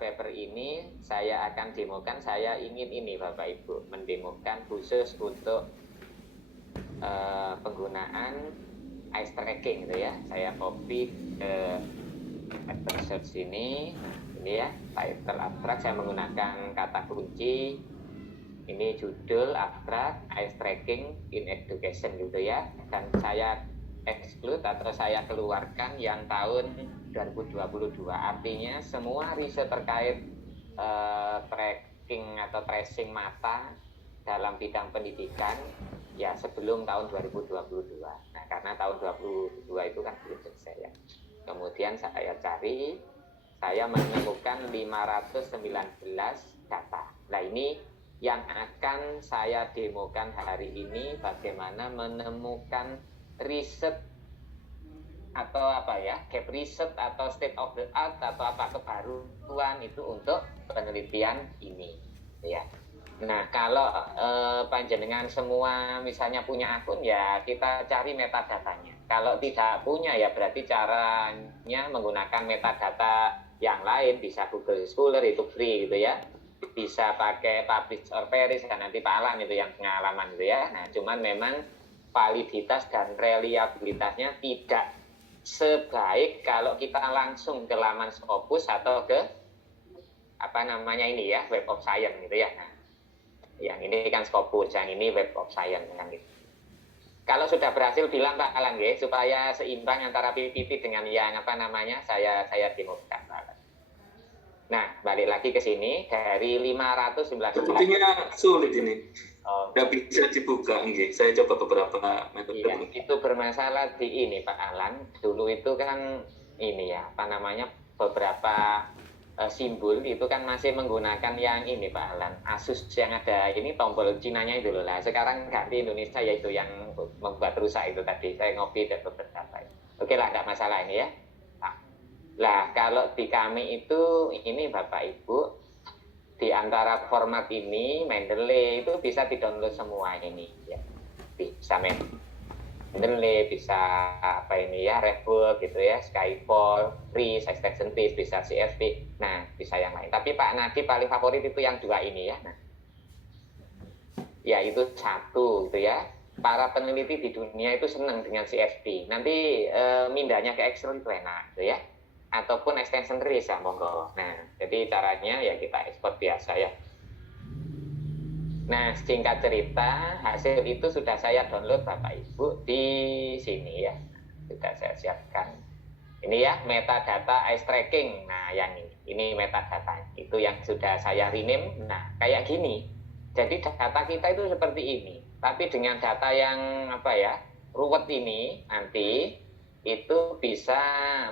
paper ini saya akan demokan, saya ingin ini Bapak Ibu, mendemokan khusus untuk penggunaan ice tracking gitu ya. Saya copy ke paper search ini ya, title abstrak, saya menggunakan kata kunci, ini judul abstrak, ice tracking in education gitu ya, dan saya exclude atau saya keluarkan yang tahun 2022. Artinya semua riset terkait tracking atau tracing mata dalam bidang pendidikan ya sebelum tahun 2022. Nah, karena tahun 2022 itu kan belum selesai ya. Kemudian saya cari, saya menemukan 519 data. Nah, ini yang akan saya demokan hari ini, bagaimana menemukan riset atau apa ya, gap riset atau state of the art atau apa kebaruan itu untuk penelitian ini ya. Nah, kalau panjenengan semua misalnya punya akun ya kita cari metadatanya. Kalau tidak punya ya berarti caranya menggunakan metadata yang lain, bisa Google Scholar itu free gitu ya. Bisa pakai publish or perish, kan nanti Pak Alan itu yang pengalaman gitu ya. Nah, cuman memang validitas dan reliabilitasnya tidak sebaik kalau kita langsung ke laman Scopus atau ke apa namanya ini ya, Web of Science gitu ya. Nah, yang ini kan Scopus, yang ini Web of Science kan gitu. Kalau sudah berhasil bilang Pak Alan ya, supaya seimbang antara PPT dengan yang apa namanya saya demokan Pak Alan. Nah, balik lagi ke sini dari 519. Sepertinya sulit ini. Nggak bisa dibuka, nggih. Saya coba beberapa metode. Iya, itu bermasalah di ini Pak Alan. Dulu itu kan ini ya, apa namanya, beberapa simbol itu kan masih menggunakan yang ini Pak Alan. Asus yang ada ini tombol Cinanya itu loh lah. Sekarang ganti Indonesia yaitu yang membuat rusak itu tadi. Saya ngopi dan beberapa. Oke lah, nggak masalah ini ya. Lah, kalau di kami itu ini Bapak Ibu, di antara format ini Mendeley itu bisa di-download semua ini ya. Bisa Mendeley, bisa apa ini ya, Revwork gitu ya, Skyfall, Trees, Extension Trees, bisa CSV. Nah, bisa yang lain. Tapi Pak Nadi paling favorit itu yang dua ini ya. Nah, ya itu satu gitu ya. Para peneliti di dunia itu senang dengan CSV. Nanti mindahnya ke Excel itu enak gitu ya. Ataupun extension trees ya monggo. Nah, jadi caranya ya kita ekspor biasa ya. Nah, singkat cerita, hasil itu sudah saya download Bapak Ibu di sini ya. Sudah saya siapkan. Ini ya metadata ice tracking. Nah, yang ini metadata. Itu yang sudah saya rename. Nah, kayak gini. Jadi data kita itu seperti ini. Tapi dengan data yang apa ya, ruwet ini nanti itu bisa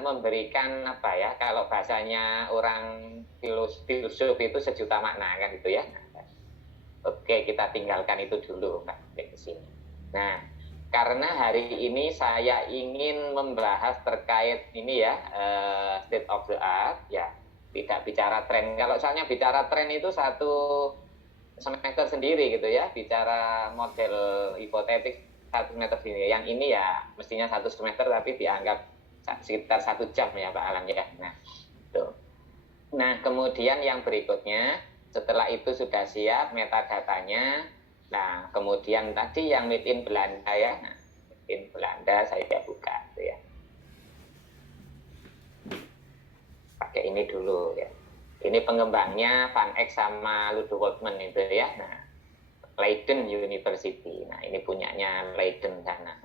memberikan apa ya, kalau bahasanya orang filsuf itu sejuta makna kan gitu ya. Oke, kita tinggalkan itu dulu Pak, ke sini. Nah, karena hari ini saya ingin membahas terkait ini ya, state of the art ya, tidak bicara tren. Kalau soalnya bicara tren itu satu semester sendiri gitu ya, bicara model hipotetik 1 semester sendiri. Yang ini ya mestinya 1 semester tapi dianggap sekitar 1 jam ya Pak Alam ya. Nah, tuh. Nah, kemudian yang berikutnya setelah itu sudah siap metadatanya. Nah, kemudian tadi yang made in Belanda ya. Nah, made in Belanda saya buka gitu ya. Pakai ini dulu ya. Ini pengembangnya Van Eck sama Ludo Wolfman itu ya. Nah, Leiden University. Nah, ini punyanya Leiden sana.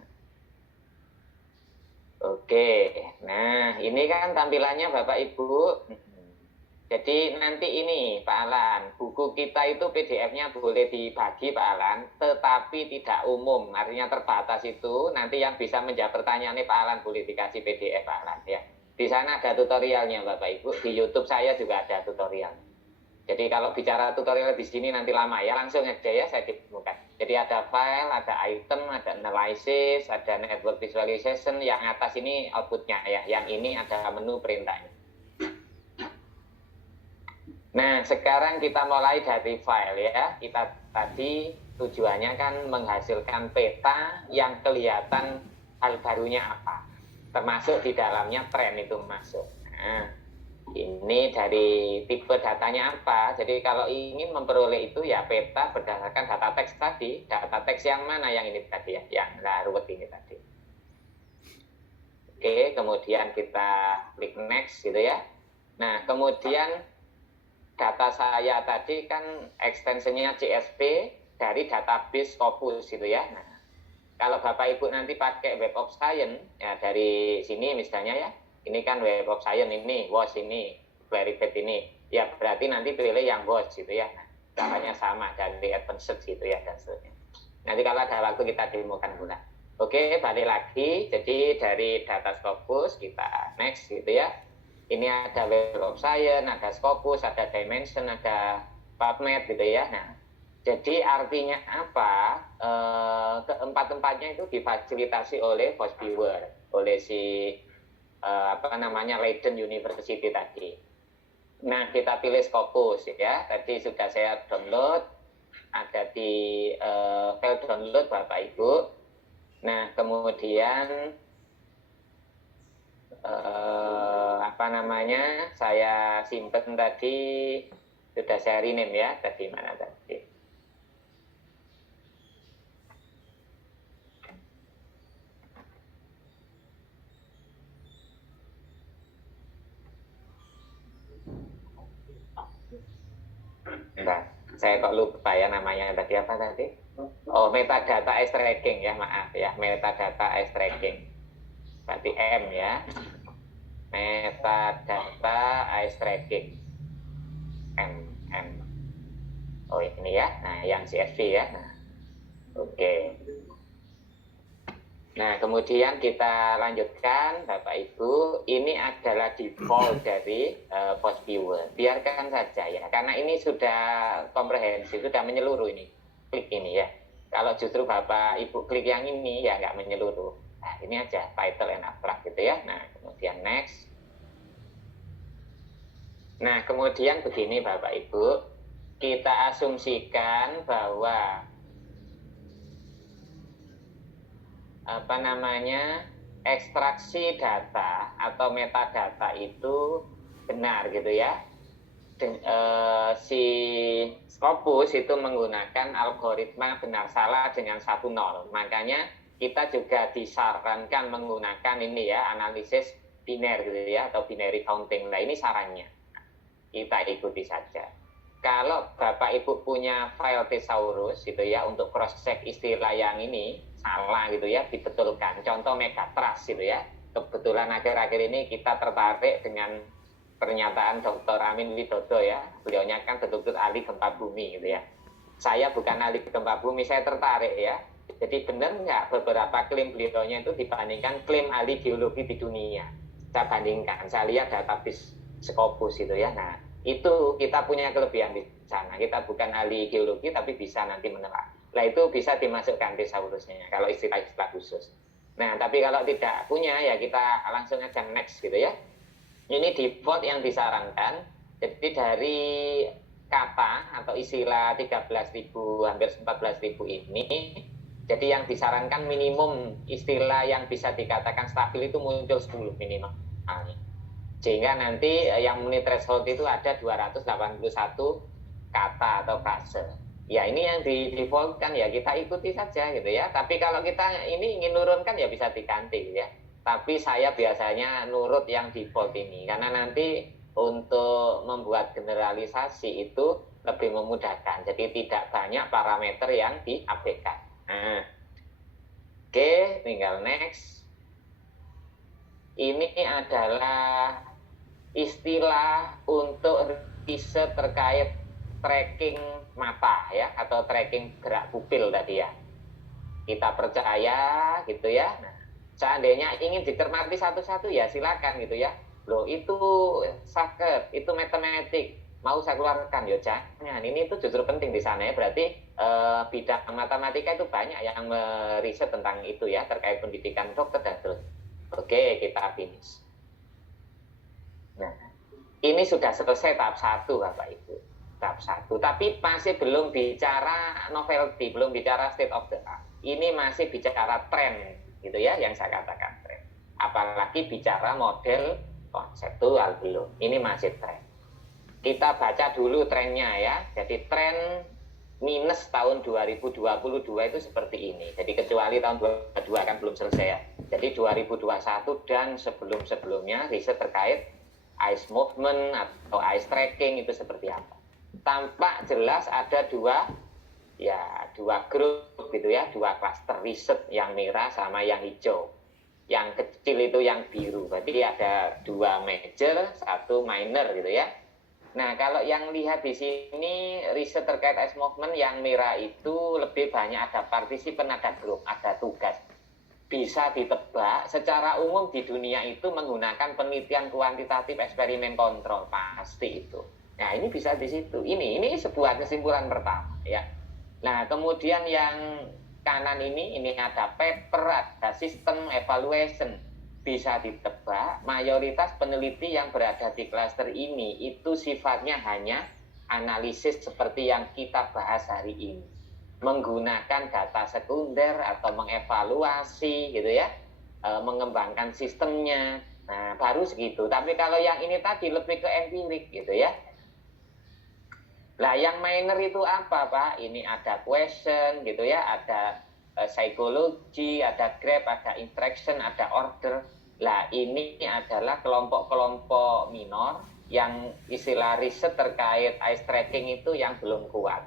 Oke, nah ini kan tampilannya Bapak Ibu. Jadi nanti ini Pak Alan, buku kita itu PDF-nya boleh dibagi Pak Alan, tetapi tidak umum, artinya terbatas itu. Nanti yang bisa menjawab pertanyaannya Pak Alan boleh dikasih PDF Pak Alan ya. Di sana ada tutorialnya Bapak Ibu, di YouTube saya juga ada tutorial. Jadi kalau bicara tutorial di sini nanti lama ya, langsung aja ya saya temukan. Jadi ada file, ada item, ada analysis, ada network visualization. Yang atas ini outputnya ya, yang ini ada menu perintahnya. Nah, sekarang kita mulai dari file ya. Kita tadi tujuannya kan menghasilkan peta yang kelihatan hal barunya apa. Termasuk di dalamnya tren itu masuk. Nah, Ini dari tipe datanya apa? Jadi kalau ingin memperoleh itu ya peta berdasarkan data teks tadi. Data teks yang mana yang ini tadi ya? Yang ruwet ini tadi. Oke, kemudian kita klik next gitu ya. Nah, kemudian data saya tadi kan ekstensinya CSV dari database Scopus gitu ya. Nah, kalau Bapak Ibu nanti pakai Web of Science, ya dari sini misalnya ya, ini kan Web of Science ini, WOS ini, Clarivate ini, ya berarti nanti pilih yang WOS gitu ya. Nah, caranya sama dari Advanced gitu ya dan seterusnya. Nanti kalau ada waktu kita demokan pula. Oke, balik lagi. Jadi dari data Scopus kita next gitu ya. Ini ada Web of Science, ada Scopus, ada Dimension, ada PubMed gitu ya. Nah, jadi artinya apa? Keempat-empatnya itu difasilitasi oleh Hochschild, oleh si Leiden University tadi. Nah, kita pilih Scopus ya. Tadi sudah saya download, ada di file download Bapak Ibu. Nah, kemudian saya simpen tadi, sudah saya rename ya. Tadi mana tadi? Nah, saya kok lupa ya namanya tadi apa tadi? Oh, metadata extracting ya, maaf ya, metadata extracting. Berarti M ya. Metadata extracting. M. Oh, ini ya. Nah, yang CSV ya. Nah, oke. Nah, kemudian kita lanjutkan, Bapak Ibu. Ini adalah default dari Post Viewer. Biarkan saja ya, karena ini sudah komprehensif, sudah menyeluruh ini. Klik ini ya. Kalau justru Bapak Ibu klik yang ini, ya nggak menyeluruh. Nah, ini aja, title and abstract gitu ya. Nah, kemudian next. Nah, kemudian begini Bapak Ibu. Kita asumsikan bahwa ekstraksi data atau metadata itu benar gitu ya. Si Scopus itu menggunakan algoritma benar salah dengan 1-0. Makanya kita juga disarankan menggunakan ini ya, analisis biner gitu ya, atau binary counting. Nah, ini sarannya. Kita ikuti saja. Kalau Bapak Ibu punya file thesaurus gitu ya, untuk cross check istilah yang ini salah gitu ya, dibetulkan. Contoh megatrust gitu ya. Kebetulan akhir-akhir ini kita tertarik dengan pernyataan Dr. Amin Widodo ya. Beliaunya kan betul-betul ahli gempa bumi gitu ya. Saya bukan ahli gempa bumi, saya tertarik ya. Jadi benar nggak beberapa klaim beliaunya itu dibandingkan klaim ahli geologi di dunia. Saya bandingkan, saya lihat database Scopus gitu ya. Nah, itu kita punya kelebihan di sana. Kita bukan ahli geologi tapi bisa nanti menelak. Nah, itu bisa dimasukkan thesaurusnya kalau istilah-istilah khusus. Nah, tapi kalau tidak punya ya kita langsung aja next gitu ya. Ini default yang disarankan. Jadi dari kata atau istilah 13.000 hampir 14.000 ini, jadi yang disarankan minimum istilah yang bisa dikatakan stabil itu muncul 10 minimal. Sehingga nanti yang memenuhi threshold itu ada 281 kata atau frase. Ya ini yang di default kan ya kita ikuti saja gitu ya. Tapi kalau kita ini ingin nurunkan ya bisa diganti ya. Tapi saya biasanya nurut yang default ini karena nanti untuk membuat generalisasi itu lebih memudahkan. Jadi tidak banyak parameter yang diabaikan. Nah, oke, tinggal next. Ini adalah istilah untuk riset terkait tracking mata ya, atau tracking gerak pupil tadi ya. Kita percaya gitu ya. Nah, seandainya ingin dicermati satu-satu ya silakan gitu ya. Loh itu sakit, itu matematik, mau saya keluarkan ya jangan. Ini itu justru penting di sana ya. Berarti bidang matematika itu banyak yang meriset tentang itu ya, terkait pendidikan dokter dan terus. Oke, kita finish. Nah, ini sudah selesai tahap 1 Bapak Ibu. Tahap 1, tapi masih belum bicara novelty, belum bicara state of the art. Ini masih bicara tren gitu ya, yang saya katakan tren. Apalagi bicara model konseptual belum. Ini masih tren. Kita baca dulu trennya ya. Jadi tren minus tahun 2022 itu seperti ini. Jadi kecuali tahun 2022 kan belum selesai ya. Jadi 2021 dan sebelum-sebelumnya riset terkait ice movement atau ice tracking itu seperti apa. Tampak jelas ada dua grup gitu ya, dua klaster riset, yang merah sama yang hijau. Yang kecil itu yang biru. Berarti ada dua major, satu minor gitu ya. Nah, kalau yang lihat di sini riset terkait ice movement yang merah itu lebih banyak ada partisipan, ada grup, ada tugas. Bisa ditebak secara umum di dunia itu menggunakan penelitian kuantitatif eksperimen kontrol, pasti itu. Nah, ini bisa di situ. Ini sebuah kesimpulan pertama ya. Nah, kemudian yang kanan ini ada paper, ada sistem evaluation. Bisa ditebak mayoritas peneliti yang berada di klaster ini itu sifatnya hanya analisis seperti yang kita bahas hari ini, menggunakan data sekunder atau mengevaluasi gitu ya, mengembangkan sistemnya. Nah, baru segitu. Tapi kalau yang ini tadi lebih ke empirik gitu ya. Lah yang minor itu apa Pak? Ini ada question gitu ya, ada psikologi, ada grab, ada interaction, ada order. Lah ini adalah kelompok-kelompok minor yang istilah riset terkait ice tracking itu yang belum kuat.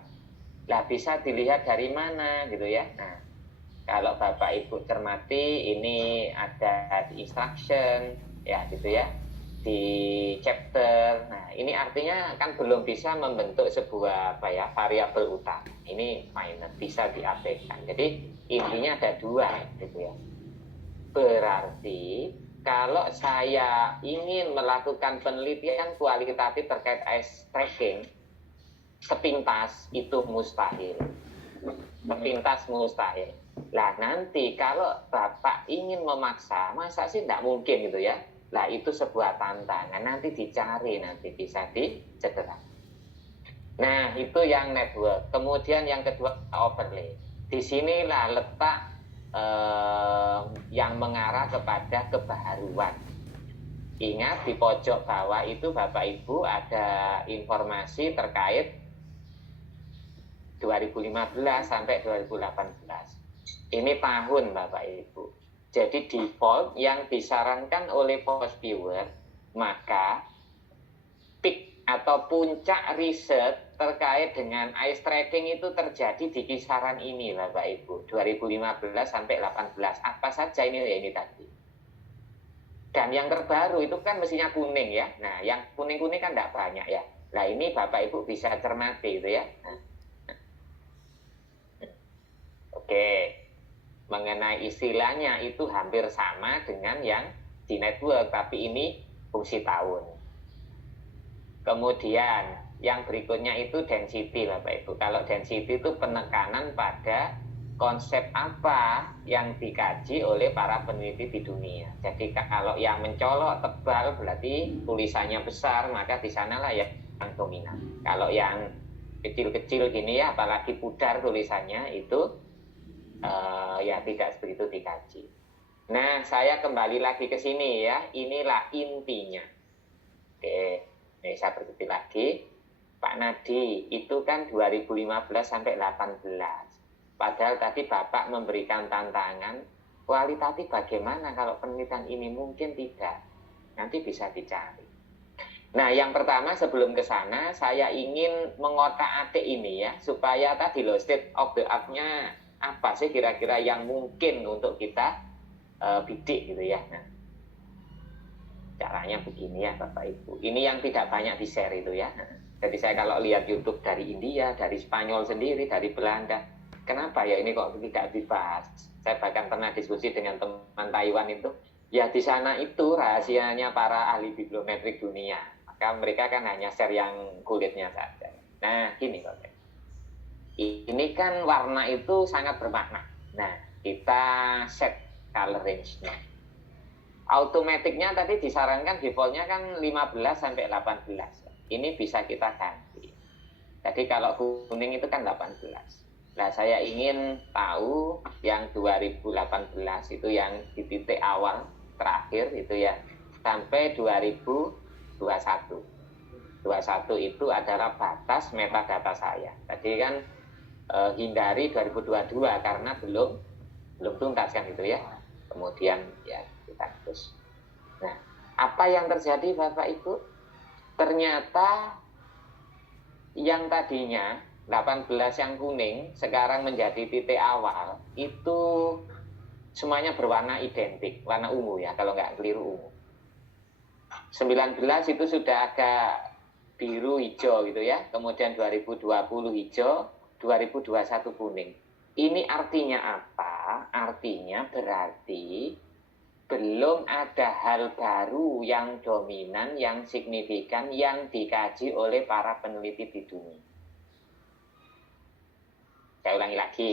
Lah bisa dilihat dari mana gitu ya. Nah, kalau Bapak Ibu cermati ini ada di instruction ya gitu ya, di chapter. Nah, ini artinya kan belum bisa membentuk sebuah variabel utama. Ini minor, bisa diabaikan. Jadi intinya ada dua gitu ya. Berarti kalau saya ingin melakukan penelitian kualitatif terkait ice tracking, sepintas itu mustahil. Sepintas mustahil. Lah nanti kalau Bapak ingin memaksa, masa sih tidak mungkin gitu ya. Lah itu sebuah tantangan, nanti dicari, nanti bisa dicederai. Nah itu yang network. Kemudian yang kedua overlay. Disinilah letak yang mengarah kepada kebaharuan. Ingat di pojok bawah itu Bapak Ibu ada informasi terkait 2015 sampai 2018. Ini tahun Bapak Ibu. Jadi default yang disarankan oleh post viewer, maka peak atau puncak riset terkait dengan ice tracking itu terjadi di kisaran ini Bapak Ibu, 2015 sampai 18. Apa saja ini ya, ini tadi. Dan yang terbaru itu kan mestinya kuning ya. Nah, yang kuning-kuning kan tidak banyak ya. Nah, ini Bapak Ibu bisa cermati itu ya. Oke. Mengenai istilahnya itu hampir sama dengan yang di network, tapi ini fungsi tahun. Kemudian yang berikutnya itu density Bapak Ibu. Kalau density itu penekanan pada konsep apa yang dikaji oleh para peneliti di dunia. Jadi kalau yang mencolok tebal berarti tulisannya besar, maka di sanalah yang dominan. Kalau yang kecil-kecil gini ya, apalagi pudar tulisannya itu ya tidak begitu dikaji. Nah, saya kembali lagi ke sini ya. Inilah intinya. Oke. Nih saya berhenti lagi. Pak Nadi, itu kan 2015 sampai 18. Padahal tadi Bapak memberikan tantangan kualitatif bagaimana kalau penelitian ini, mungkin tidak. Nanti bisa dicari. Nah, yang pertama sebelum ke sana, saya ingin mengotak-atik ini ya, supaya tadi loh state of the art-nya apa sih kira-kira yang mungkin untuk kita bidik gitu ya. Nah, caranya begini ya Bapak Ibu. Ini yang tidak banyak di-share itu ya. Jadi saya kalau lihat YouTube dari India, dari Spanyol sendiri, dari Belanda, kenapa ya ini kok tidak dibahas? Saya bahkan pernah diskusi dengan teman Taiwan itu. Ya di sana itu rahasianya para ahli bibliometrik dunia. Maka mereka kan hanya share yang kulitnya saja. Nah gini Bapak. Ini kan warna itu sangat bermakna. Nah kita set color range-nya. Automatiknya tadi disarankan defaultnya kan 15 sampai 18. Ini bisa kita ganti. Jadi kalau kuning itu kan 18. Nah, saya ingin tahu yang 2018 itu yang di titik awal terakhir itu ya. sampai 2021. 21 itu adalah batas metadata saya. Tadi kan hindari 2022 karena belum tuntas kan itu ya. Kemudian ya kita terus. Nah, apa yang terjadi Bapak Ibu? Ternyata yang tadinya 18 yang kuning sekarang menjadi titik awal itu semuanya berwarna identik, warna ungu ya kalau nggak keliru ungu. 19 itu sudah agak biru hijau gitu ya, kemudian 2020 hijau, 2021 kuning. Ini artinya apa? Artinya berarti belum ada hal baru yang dominan, yang signifikan, yang dikaji oleh para peneliti di dunia. Saya ulangi lagi.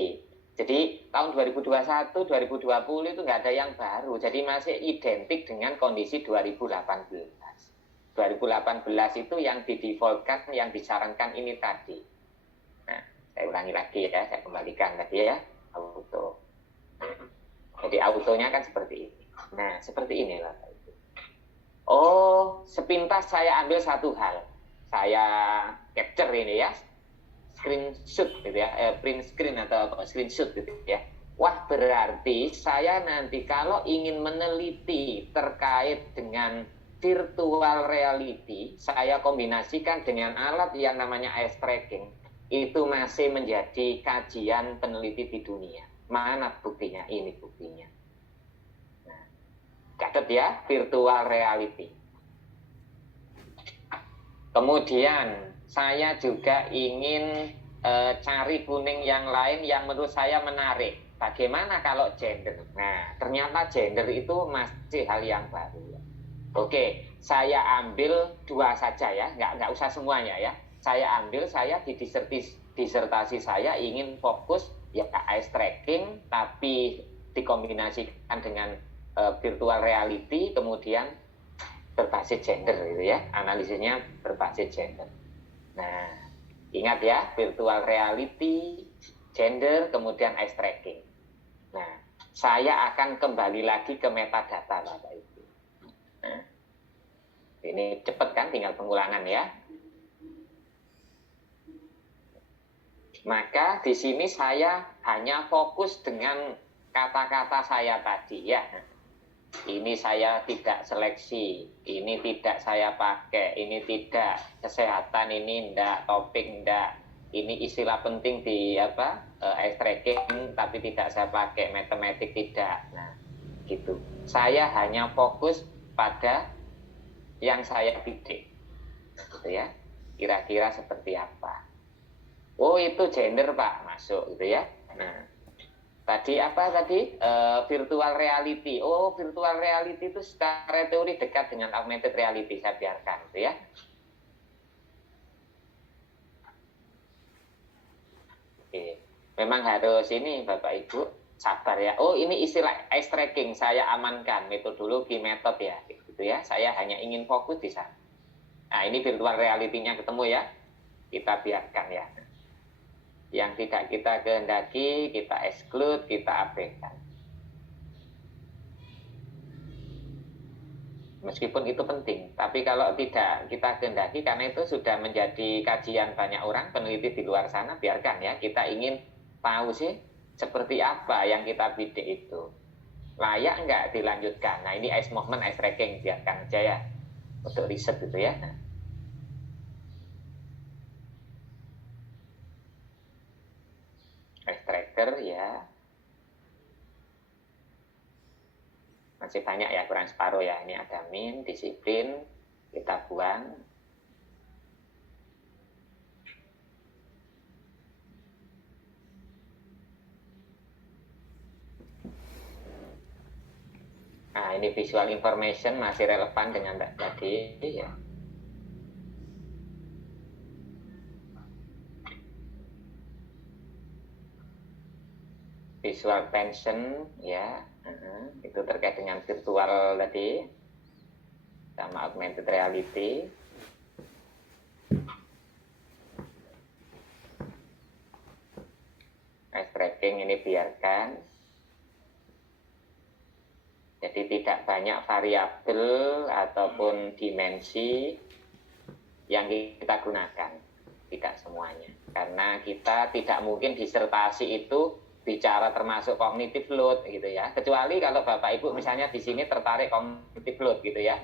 Jadi tahun 2021, 2020 itu nggak ada yang baru. Jadi masih identik dengan kondisi 2018. 2018 itu yang didefaultkan, yang disarankan ini tadi. Nah, saya ulangi lagi ya, saya kembalikan tadi ya, auto. Jadi autonya kan seperti ini. Nah, seperti ini lah. Oh, sepintas saya ambil satu hal. Saya capture ini ya, screenshot gitu ya, print screen atau screenshot gitu ya. Wah, berarti saya nanti kalau ingin meneliti terkait dengan virtual reality, saya kombinasikan dengan alat yang namanya eye tracking, itu masih menjadi kajian peneliti di dunia. Mana buktinya? Ini buktinya. Nah, catat ya, virtual reality. Kemudian saya juga ingin cari kuning yang lain yang menurut saya menarik. Bagaimana kalau gender? Nah, ternyata gender itu masih hal yang baru. Oke, saya ambil 2 saja ya, nggak usah semuanya ya. Saya ambil, saya di disertasi saya ingin fokus ya eye tracking, tapi dikombinasikan dengan virtual reality, kemudian berbasis gender gitu ya, analisisnya berbasis gender. Nah, ingat ya, virtual reality, gender, kemudian eye tracking. Nah, saya akan kembali lagi ke metadata Bapak Ibu. Nah, ini cepat kan, tinggal pengulangan ya. Maka di sini saya hanya fokus dengan kata-kata saya tadi ya. Ini saya tidak seleksi, ini tidak saya pakai, ini tidak kesehatan, ini enggak, topik enggak, ini istilah penting di eye tracking tapi tidak saya pakai, matematik tidak. Nah, gitu. Saya hanya fokus pada yang saya bidik, gitu ya. Kira-kira seperti apa? Oh, itu gender Pak, masuk gitu ya. Nah, tadi apa tadi? Virtual reality. Oh, virtual reality itu secara teori dekat dengan augmented reality, saya biarkan gitu ya. Oke. Memang harus ini Bapak Ibu sabar ya. Oh, ini istilah eye tracking saya amankan, metodologi metode ya, gitu ya. Saya hanya ingin fokus di sana. Nah, ini virtual reality-nya ketemu ya. Kita biarkan ya. Yang tidak kita kehendaki, kita exclude, kita abaikan. Meskipun itu penting, tapi kalau tidak kita kehendaki, karena itu sudah menjadi kajian banyak orang, peneliti di luar sana, biarkan ya. Kita ingin tahu sih, seperti apa yang kita bidik itu. Layak nggak dilanjutkan? Nah, ini ice movement, ice tracking, biarkan aja ya. Untuk riset gitu ya. Nah. Ice tracker ya. Masih banyak ya, kurang separuh ya. Ini ada min, disiplin, kita buang. Nah, ini visual information masih relevan dengan tadi ya. Visual tension ya, itu terkait dengan virtual tadi sama augmented reality. Eye tracking ini biarkan. Jadi Jadi tidak banyak variabel ataupun dimensi yang kita gunakan, tidak semuanya. Karena kita tidak mungkin disertasi itu bicara termasuk cognitive load gitu ya. Kecuali kalau Bapak Ibu misalnya di sini tertarik cognitive load gitu ya.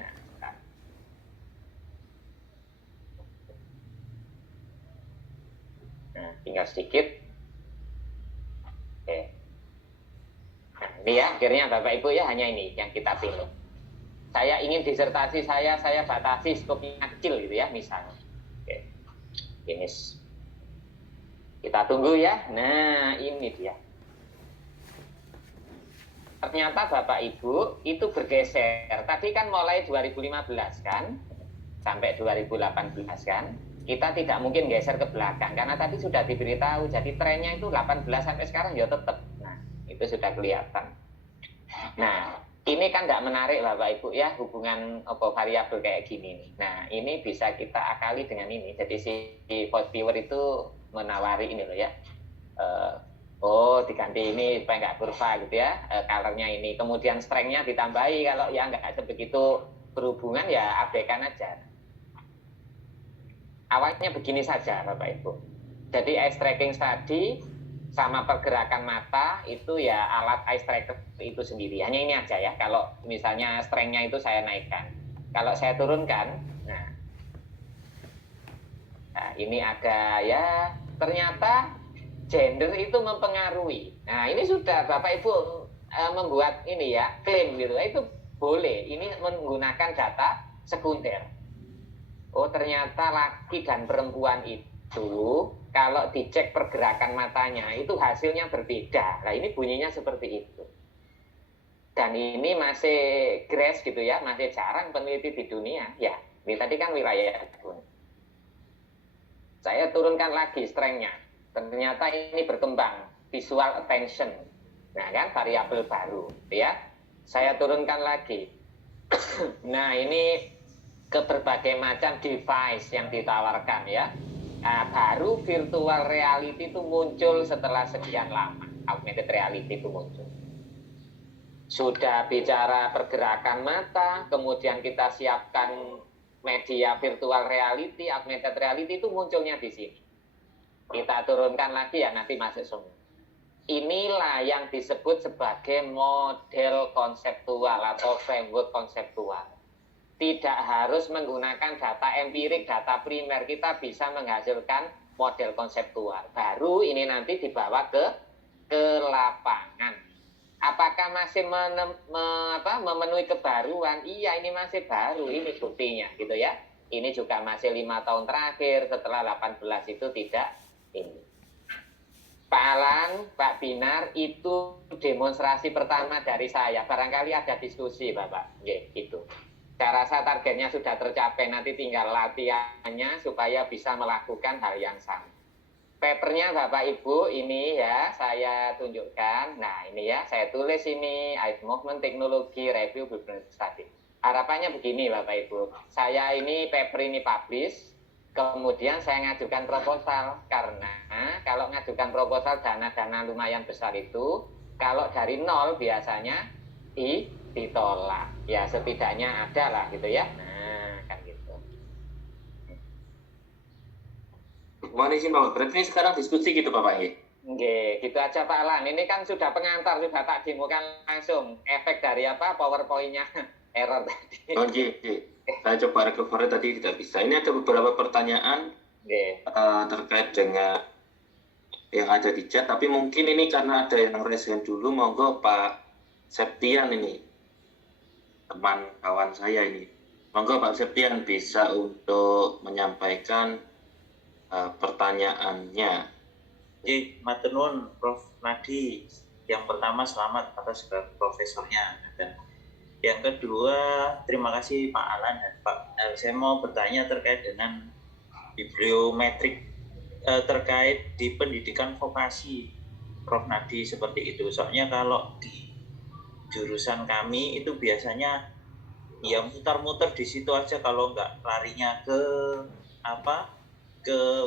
Nah, tinggal sedikit. Oke. Nah, ini ya akhirnya Bapak Ibu ya hanya ini yang kita pilih. Saya ingin disertasi saya batasi skopnya kecil gitu ya misalnya. Oke. Finish. Kita tunggu ya. Nah, ini dia. Ternyata Bapak Ibu itu bergeser. Tadi kan mulai 2015 kan, sampai 2018 kan. Kita tidak mungkin geser ke belakang karena tadi sudah diberitahu. Jadi trennya itu 18 sampai sekarang ya tetap. Nah, itu sudah kelihatan. Nah, ini kan tidak menarik Bapak Ibu ya, hubungan variabel kayak gini nih. Nah, ini bisa kita akali dengan ini. Jadi si voice viewer itu menawari ini loh ya. Diganti ini supaya nggak kurva gitu ya, colornya ini. Kemudian strength-nya ditambahi, kalau ya nggak sebegitu berhubungan ya abaikan aja. Awalnya begini saja Bapak Ibu. Jadi eye tracking tadi sama pergerakan mata itu ya alat eye tracker itu sendiri. Hanya ini aja ya, kalau misalnya strength-nya itu saya naikkan. Kalau saya turunkan, nah ini ada ya, ternyata gender itu mempengaruhi. Nah, ini sudah Bapak Ibu membuat ini ya, klaim gitu. Itu boleh. Ini menggunakan data sekunder. Oh, ternyata laki dan perempuan itu kalau dicek pergerakan matanya itu hasilnya berbeda. Nah, ini bunyinya seperti itu. Dan ini masih grass gitu ya, masih jarang peneliti di dunia. Ya, ini tadi kan wilayah pun. Saya turunkan lagi strength-nya. Ternyata ini berkembang, visual attention. Nah kan variabel baru ya. Saya turunkan lagi. Nah ini ke berbagai macam device yang ditawarkan ya. Nah, baru virtual reality itu muncul setelah sekian lama. Augmented reality itu muncul. Sudah bicara pergerakan mata, kemudian kita siapkan media virtual reality, augmented reality itu munculnya di sini. Kita turunkan lagi ya, nanti masuk semua. Inilah yang disebut sebagai model konseptual atau framework konseptual. Tidak harus menggunakan data empirik, data primer. Kita bisa menghasilkan model konseptual. Baru ini nanti dibawa ke lapangan. Apakah masih memenuhi kebaruan? Iya, ini masih baru. Ini buktinya gitu ya. Ini juga masih 5 tahun terakhir. Setelah 18 itu tidak ini. Pak Alan, Pak Binar, itu demonstrasi pertama dari saya. Barangkali ada diskusi, Bapak. Gitu. Saya rasa targetnya sudah tercapai. Nanti tinggal latihannya supaya bisa melakukan hal yang sama. Papernya Bapak Ibu ini ya, saya tunjukkan. Nah, ini ya, saya tulis ini, Eye Movement Technology Review Bibliometric Study. Harapannya begini, Bapak Ibu. Saya ini paper ini publish. Kemudian saya ngajukan proposal, karena kalau ngajukan proposal dana-dana lumayan besar itu, kalau dari nol biasanya ditolak. Ya setidaknya ada lah gitu ya. Nah, kan gitu. Mohon izin Pak, berarti ini sekarang diskusi gitu Bapak ya? Oke, gitu aja Pak Alan. Ini kan sudah pengantar, sudah tak demokan langsung. Efek dari PowerPoint-nya error tadi. Oke. Saya coba recovery tadi tidak bisa. Ini ada beberapa pertanyaan terkait dengan yang ada di chat, tapi mungkin ini karena ada yang raise hand dulu, monggo Pak Septian ini, teman kawan saya ini. Monggo Pak Septian bisa untuk menyampaikan pertanyaannya. Oke, matur nuwun Prof Nadi. Yang pertama selamat atas profesornya, dan yang kedua terima kasih Pak Alan dan Pak. Saya mau bertanya terkait dengan bibliometrik terkait di pendidikan vokasi Prof Nadi seperti itu. Soalnya kalau di jurusan kami itu biasanya ya muter-muter di situ aja, kalau nggak larinya ke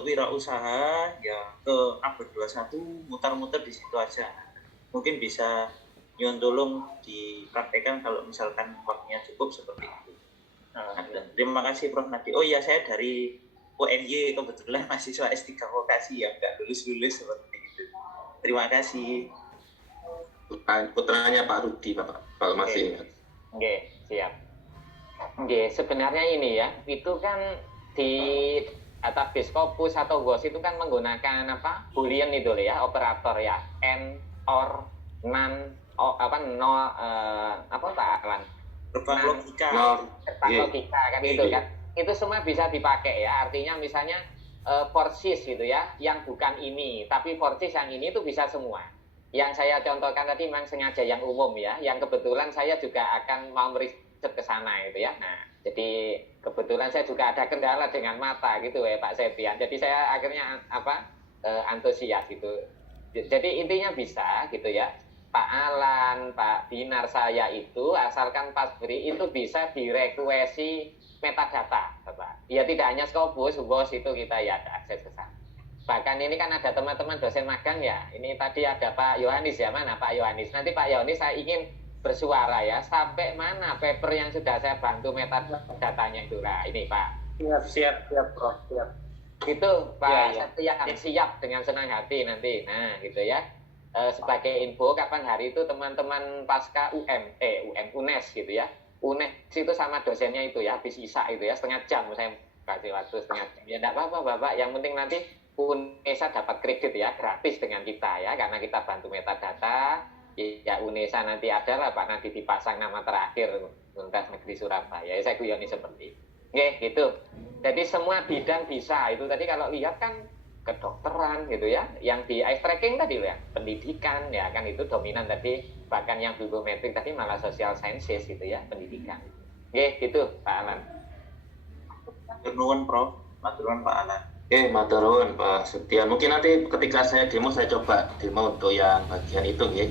wirausaha ya ke abad 21, muter-muter di situ aja. Mungkin bisa nyuwun tolong dipraktekkan kalau misalkan waktunya cukup seperti itu. Terima kasih Prof Nadi. Oh iya, saya dari UNY kebetulan mahasiswa S3 vokasi yang nggak lulus-lulus seperti itu. Terima kasih. Putranya Pak Rudi, Bapak, kalau masih ingat. Oke, siap. Oke, sebenarnya ini ya, itu kan di database Scopus atau WOS itu kan menggunakan apa? Boolean itu loh ya, operator ya, and, or, none, no, apa Pak Alan? Gerbang logika. Gerbang logika kan itu kan. Itu semua bisa dipakai ya, artinya misalnya for this gitu ya, yang bukan ini, tapi for this yang ini itu bisa semua. Yang saya contohkan tadi memang sengaja yang umum ya, yang kebetulan saya juga akan mau meriset ke sana itu ya. Nah, jadi kebetulan saya juga ada kendala dengan mata gitu ya Pak Septian. Jadi saya akhirnya antusias gitu. Jadi intinya bisa gitu ya. Pak Alan, Pak Binar, saya itu asalkan pas beri itu bisa direquesti metadata, Bapak. Ya tidak hanya Scopus, WOS itu kita ya ada akses ke sana. Bahkan ini kan ada teman-teman dosen magang ya. Ini tadi ada Pak Yohanis ya, mana Pak Yohanis? Nanti Pak Yohanis saya ingin bersuara ya. Sampai mana paper yang sudah saya bantu metadatanya itu? Nah, ini Pak. Siap, Prof. Siap. Itu Pak Ya. siap dengan senang hati nanti. Nah, gitu ya. Sebagai info, kapan hari itu teman-teman pasca UNES gitu ya. UNES itu sama dosennya itu ya, habis ISA itu ya, setengah jam saya kasih waktu setengah jam. Ya enggak apa-apa Bapak, yang penting nanti UNESA dapat kredit ya, gratis dengan kita ya, karena kita bantu metadata. Ya UNESA nanti adalah Pak, nanti dipasang nama terakhir Universitas Negeri Surabaya. Ya, saya guyoni seperti itu. Oke, gitu. Jadi semua bidang bisa. Itu tadi kalau lihat kan kedokteran gitu ya, yang di eye tracking tadi ya, pendidikan ya kan itu dominan tadi, bahkan yang bibliometrik tadi malah social sciences gitu ya, pendidikan. Oke, gitu Pak Alan. Matur Prof, matur Pak Alan. Matur nuwun Pak Septian. Mungkin nanti ketika saya demo, saya coba demo untuk yang bagian itu nggih.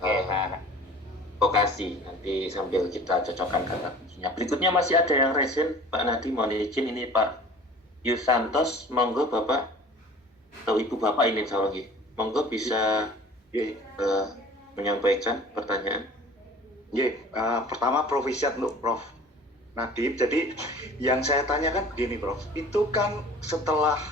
Pak. Vokasi, nanti sambil kita cocokkan kata kuncinya. Berikutnya masih ada yang resen, Pak Nadi, mohon izin ini Pak Yusantos, monggo Bapak atau Ibu Bapak ini insya Allah, monggo bisa menyampaikan pertanyaan. Pertama provisiat untuk Prof Nadib. Jadi yang saya tanyakan begini Prof, itu kan setelah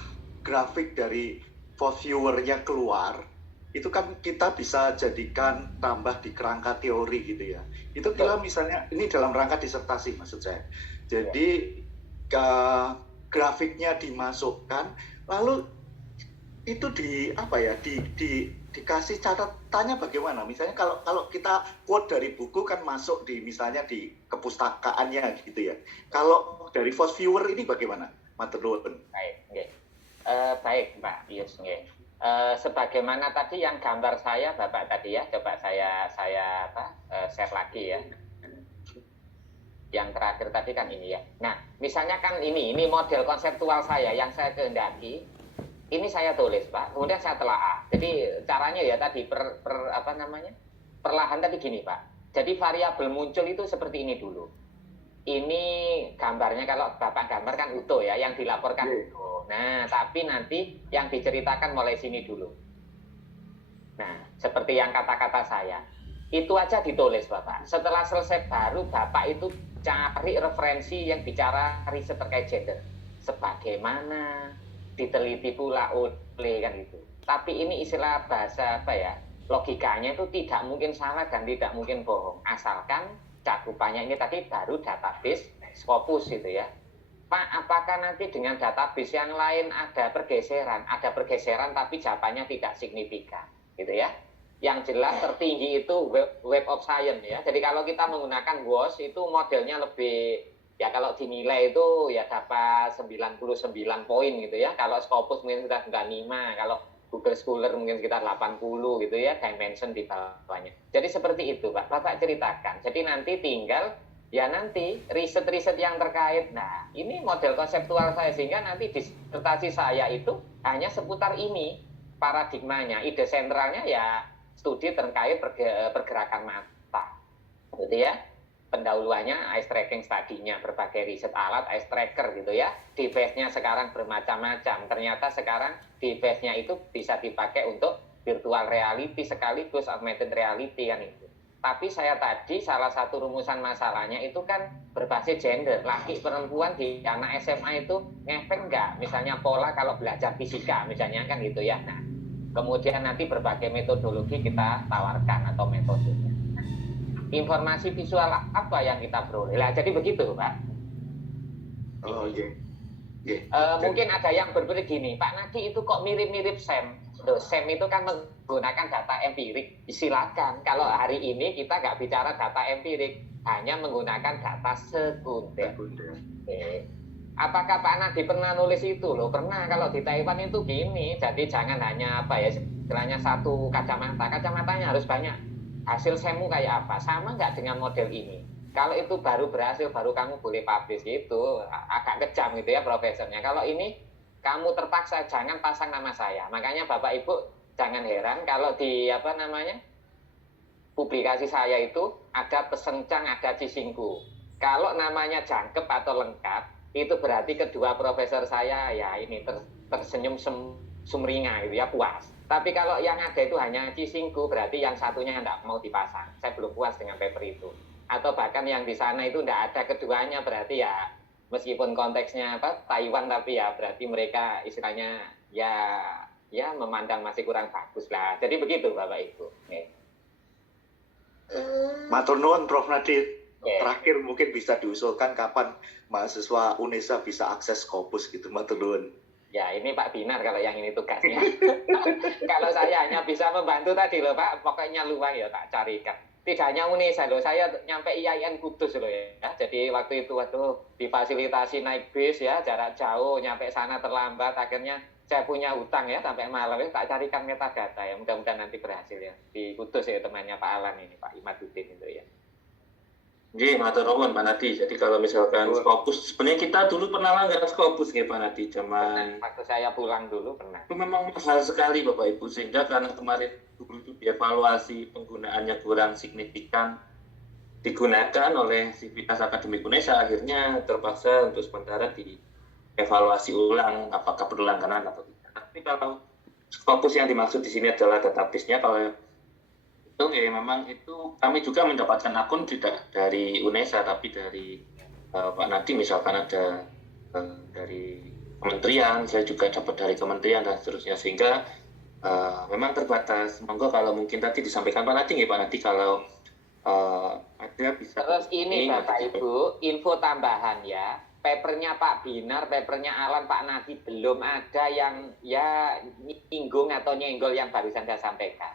grafik dari for viewer-nya keluar, itu kan kita bisa jadikan tambah di kerangka teori gitu ya. Itu kalau misalnya ini dalam rangka disertasi maksud saya. Jadi grafiknya dimasukkan, lalu itu dikasih catatannya bagaimana? Misalnya kalau kita quote dari buku kan masuk di misalnya di kepustakaannya gitu ya. Kalau dari Force Viewer ini bagaimana? Matur nuwun. Baik Pak Yus, sebagaimana tadi yang gambar saya Bapak tadi ya, coba saya share lagi ya. Yang terakhir tadi kan ini ya. Nah, misalnya kan ini model konseptual saya yang saya kehendaki. Ini saya tulis Pak, kemudian saya telaah. Jadi caranya ya tadi perlahan tadi gini Pak. Jadi variabel muncul itu seperti ini dulu. Ini gambarnya kalau Bapak gambar kan utuh ya, yang dilaporkan utuh. Nah, tapi nanti yang diceritakan mulai sini dulu. Nah, seperti yang kata-kata saya. Itu aja ditulis Bapak. Setelah selesai baru Bapak itu cari referensi yang bicara riset terkait gender. Sebagaimana diteliti pula oleh kan itu. Tapi ini istilah bahasa logikanya itu tidak mungkin salah dan tidak mungkin bohong. Asalkan cakupannya ini tadi baru database Scopus gitu ya. Pak, apakah nanti dengan database yang lain ada pergeseran? Ada pergeseran tapi jawabannya tidak signifikan gitu ya. Yang jelas tertinggi itu Web of Science ya. Jadi kalau kita menggunakan WOS itu modelnya lebih ya, kalau dinilai itu ya dapat 99 poin gitu ya. Kalau Scopus mungkin sekitar 95, kalau Google Scholar mungkin sekitar 80 gitu ya, dimension di bawahnya. Jadi seperti itu Pak, Bapak ceritakan. Jadi nanti tinggal ya nanti riset-riset yang terkait. Nah, ini model konseptual saya sehingga nanti disertasi saya itu hanya seputar ini paradigmanya. Ide sentralnya ya studi terkait pergerakan mata. Gitu ya. Pendahuluannya eye tracking tadinya, berbagai riset alat eye tracker gitu ya. Device-nya sekarang bermacam-macam. Ternyata sekarang device-nya itu bisa dipakai untuk virtual reality sekaligus augmented reality kan itu. Tapi saya tadi salah satu rumusan masalahnya itu kan berbasis gender, laki perempuan di anak SMA itu ngefek nggak? Misalnya pola kalau belajar fisika misalnya kan gitu ya. Nah, kemudian nanti berbagai metodologi kita tawarkan atau metodenya. Nah, informasi visual apa yang kita peroleh? Nah, jadi begitu, Pak. Oh iya. Mungkin ada yang berpikir gini, Pak Nadi itu kok mirip-mirip Sam. Loh, Sam itu kan menggunakan data empirik. Silakan, kalau hari ini kita nggak bicara data empirik, hanya menggunakan data sekunder. Apakah Pak Nadi pernah nulis itu? Loh, pernah. Kalau di Taiwan itu gini, jadi jangan hanya istilahnya satu kacamata. Kacamatanya harus banyak. Hasil Sammu kayak apa? Sama nggak dengan model ini? Kalau itu baru berhasil, baru kamu boleh publish gitu. Agak kejam gitu ya profesornya. Kalau ini kamu terpaksa jangan pasang nama saya. Makanya Bapak Ibu jangan heran kalau di publikasi saya itu ada pesencang, ada cisingku. Kalau namanya jangkep atau lengkap, itu berarti kedua profesor saya ya ini tersenyum sumringah gitu ya, puas. Tapi kalau yang ada itu hanya cisingku, berarti yang satunya tidak mau dipasang. Saya belum puas dengan paper itu. Atau bahkan yang di sana itu tidak ada keduanya, berarti ya meskipun konteksnya Taiwan, tapi ya berarti mereka istilahnya ya memandang masih kurang bagus lah. Jadi begitu Bapak Ibu. Matur nuwun Prof Nadi. Terakhir mungkin bisa diusulkan kapan mahasiswa UNESA bisa akses Scopus gitu, matur nuwun. Ya ini Pak Binar kalau yang ini tugasnya. Kalau saya hanya bisa membantu tadi loh Pak, pokoknya luang ya tak carikan. Tidak hanya UNESA loh, saya nyampe IAIN Kudus loh ya. Jadi waktu itu difasilitasi naik bis ya, jarak jauh, nyampe sana terlambat, akhirnya saya punya hutang ya sampai malam ya, tak carikan metadata ya. Mudah-mudahan nanti berhasil ya. Di Kudus ya temannya Pak Alan ini, Pak Imaduddin itu ya. Iya, matur nuwun Pak Nadi. Jadi kalau misalkan Scopus, sebenarnya kita dulu pernah langganan Scopus ya Pak Nadi, zaman waktu saya pulang dulu pernah. Itu memang mahal sekali Bapak Ibu, sehingga karena kemarin dulu itu dievaluasi penggunaannya kurang signifikan digunakan oleh Sivitas Akademik UNESA, akhirnya terpaksa untuk sementara dievaluasi ulang apakah perlu langganan atau tidak. Tapi kalau Scopus yang dimaksud di sini adalah database-nya, kalau itu ya memang itu kami juga mendapatkan akun tidak dari UNESA tapi dari Pak Nadi, misalkan ada dari kementerian, saya juga dapat dari kementerian dan seterusnya, sehingga memang terbatas. Monggo kalau mungkin tadi disampaikan Pak Nadi ya Pak Nadi, kalau ada bisa. Terus ini Bapak Ibu, info tambahan ya, papernya Pak Binar, papernya Alan, Pak Nadi belum ada yang ya nyinggung atau nyenggol yang barusan saya sampaikan.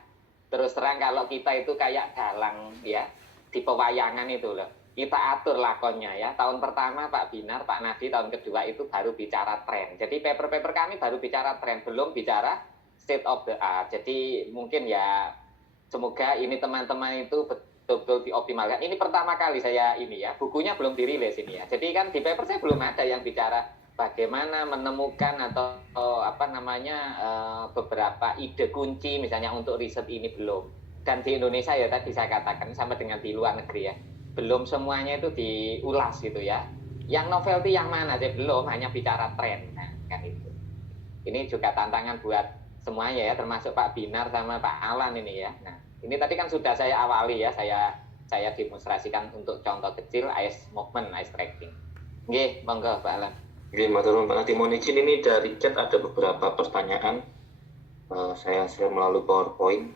Terus terang kalau kita itu kayak dalang ya, di pewayangan itu loh. Kita atur lakonnya ya. Tahun pertama Pak Binar, Pak Nadi, tahun kedua itu baru bicara tren. Jadi paper-paper kami baru bicara tren, belum bicara state of the art. Jadi mungkin ya semoga ini teman-teman itu betul-betul dioptimalkan. Ini pertama kali saya ini ya, bukunya belum dirilis ini ya. Jadi kan di paper saya belum ada yang bicara bagaimana menemukan atau beberapa ide kunci misalnya untuk riset ini belum. Dan di Indonesia ya tadi saya katakan sama dengan di luar negeri ya, belum semuanya itu diulas gitu ya. Yang novelty yang mana sih belum, hanya bicara tren. Nah, kan itu. Ini juga tantangan buat semuanya ya, termasuk Pak Binar sama Pak Alan ini ya. Nah, ini tadi kan sudah saya awali ya, saya demonstrasikan untuk contoh kecil ice movement, ice tracking. Nggih, monggo Pak Alan. Oke, matur nuwun Pak Nadi. Mohon izin ini dari chat ada beberapa pertanyaan. Saya share melalui PowerPoint.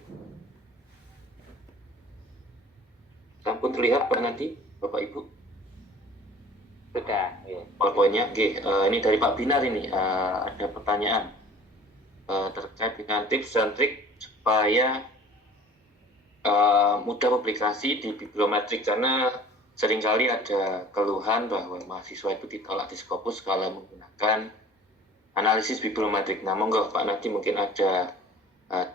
Sampun terlihat Pak Nadi, Bapak Ibu? Sudah. Ya. PowerPoint-nya. Oke, ini dari Pak Binar ini ada pertanyaan terkait dengan tips dan trik supaya mudah publikasi di bibliometrik, karena seringkali ada keluhan bahwa mahasiswa itu ditolak di Scopus kalau menggunakan analisis bibliometrik. Nah, monggo Pak Nadi mungkin ada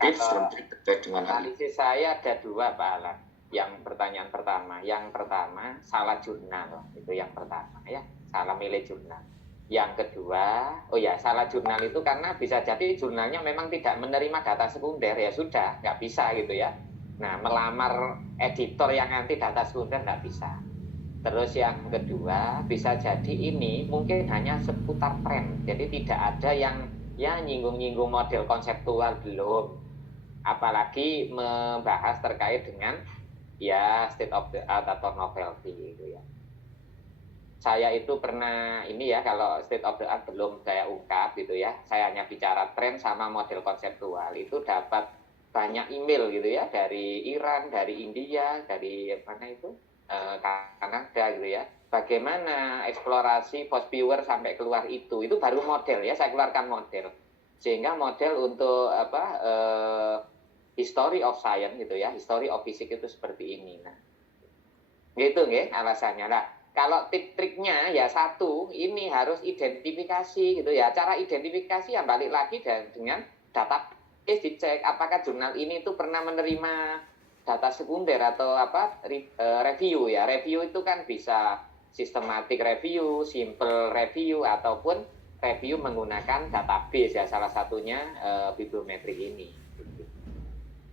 tips dan trik terkait dengan hal ini. Analisis saya ada dua Pak Alan. Yang pertanyaan pertama, salah jurnal, itu yang pertama ya, salah milih jurnal. Yang kedua, salah jurnal itu karena bisa jadi jurnalnya memang tidak menerima data sekunder, ya sudah, nggak bisa gitu ya. Nah, melamar editor yang anti data sekunder nggak bisa. Terus yang kedua, bisa jadi ini mungkin hanya seputar tren. Jadi tidak ada yang ya nyinggung-nyinggung model konseptual belum. Apalagi membahas terkait dengan ya state of the art atau novelty gitu ya. Saya itu pernah ini ya, kalau state of the art belum saya ungkap gitu ya, saya hanya bicara tren sama model konseptual, itu dapat banyak email gitu ya, dari Iran, dari India, dari mana itu, Kanada gitu ya, bagaimana eksplorasi post viewer sampai keluar itu baru model ya, saya keluarkan model, sehingga model untuk history of science gitu ya, history of physics itu seperti ini. Nah, gitu nggih alasannya. Nah, kalau trik-triknya ya satu, ini harus identifikasi gitu ya. Cara identifikasi ya balik lagi dengan database, dicek apakah jurnal ini itu pernah menerima data sekunder atau review ya. Review itu kan bisa systematic review, simple review, ataupun review menggunakan database ya, salah satunya bibliometrik ini.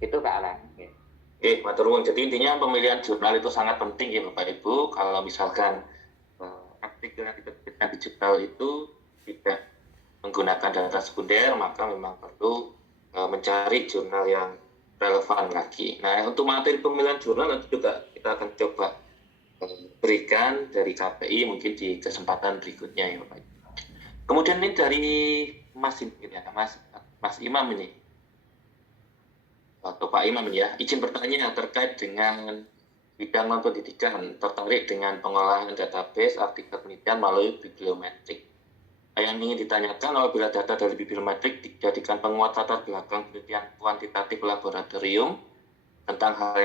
Itu Pak Alan. Oke, matur nuwun. Jadi intinya pemilihan jurnal itu sangat penting ya Bapak Ibu. Kalau misalkan artikel yang diterbitkan di jurnal itu tidak menggunakan data sekunder, maka memang perlu mencari jurnal yang relevan lagi. Nah, untuk materi pemilihan jurnal nanti juga kita akan coba berikan dari KPI mungkin di kesempatan berikutnya ya Bapak Ibu. Kemudian ini dari Mas Imam ini. Atau Pak Imam ya, izin bertanya terkait dengan bidang non-pendidikan, tertarik dengan pengolahan database artikel penelitian melalui bibliometrik. Yang ingin ditanyakan, apabila data dari bibliometrik dijadikan penguat latar belakang penelitian kuantitatif laboratorium tentang hal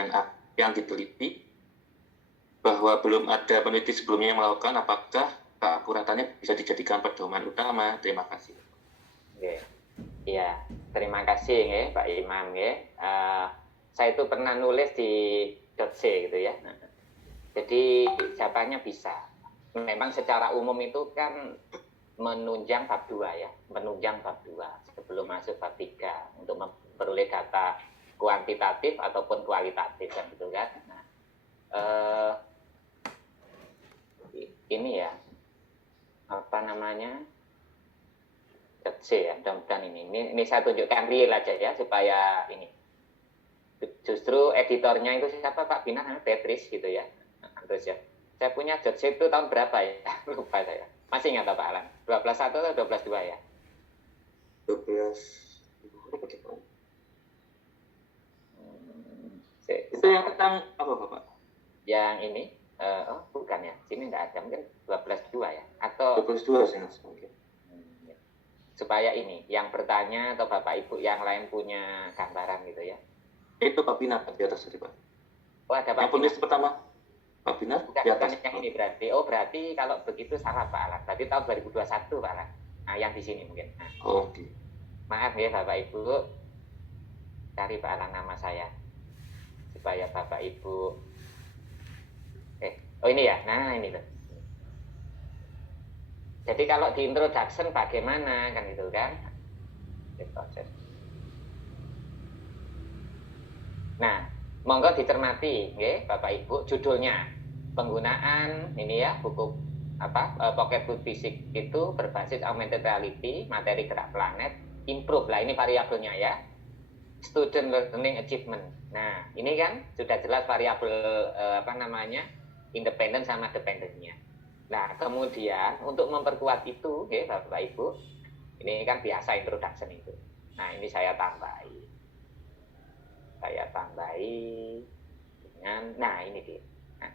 yang diteliti, bahwa belum ada peneliti sebelumnya yang melakukan, apakah keakuratannya bisa dijadikan pedoman utama? Terima kasih. Iya, terima kasih ya Pak Imam ya. Saya itu pernah nulis di .c gitu ya. Jadi jawabannya bisa. Memang secara umum itu kan menunjang bab 2 ya, menunjang bab 2 sebelum masuk bab 3 untuk memperoleh data kuantitatif ataupun kualitatif kan gitu kan. Nah, ini ya apa namanya? C ya, mudah-mudahan ini saya tunjukkan real aja ya supaya ini. Justru editornya itu siapa Pak Binar, Petris gitu ya. Terus ya, saya punya C itu tahun berapa ya? Lupa saya. Masih ingat Pak Alan? 12.1 atau 12.2 ya? 12. Itu yang tentang apa Bapak? Yang ini, bukan ya, sini enggak ada, mungkin 12.2 ya? Atau 12.2 sih mungkin. Supaya ini, yang bertanya atau Bapak Ibu yang lain punya gambaran gitu ya. Itu Pak Binar di atas tadi Pak. Oh ada Pak Yang penulis pertama Pak Binar bukan, di atas. yang ini berarti. Oh berarti kalau begitu salah Pak Alan. Berarti tahun 2021 Pak Alan. Nah yang di sini mungkin. Nah, Oke. maaf ya Bapak Ibu, cari Pak Alan nama saya supaya Bapak Ibu. Oh ini ya. Nah ini loh. Jadi kalau di introduction bagaimana kan gitu kan? Nah, monggo dicermati, nggih, Bapak Ibu, judulnya penggunaan ini ya buku Pocketbook Physics itu berbasis augmented reality, materi gerak planet, improve lah ini variabelnya ya, student learning achievement. Nah, ini kan sudah jelas variabel independen sama dependennya. Nah, kemudian untuk memperkuat itu, ya Bapak Ibu, ini kan biasa introduction itu. Nah, ini saya tambahi dengan, nah ini dia. Nah,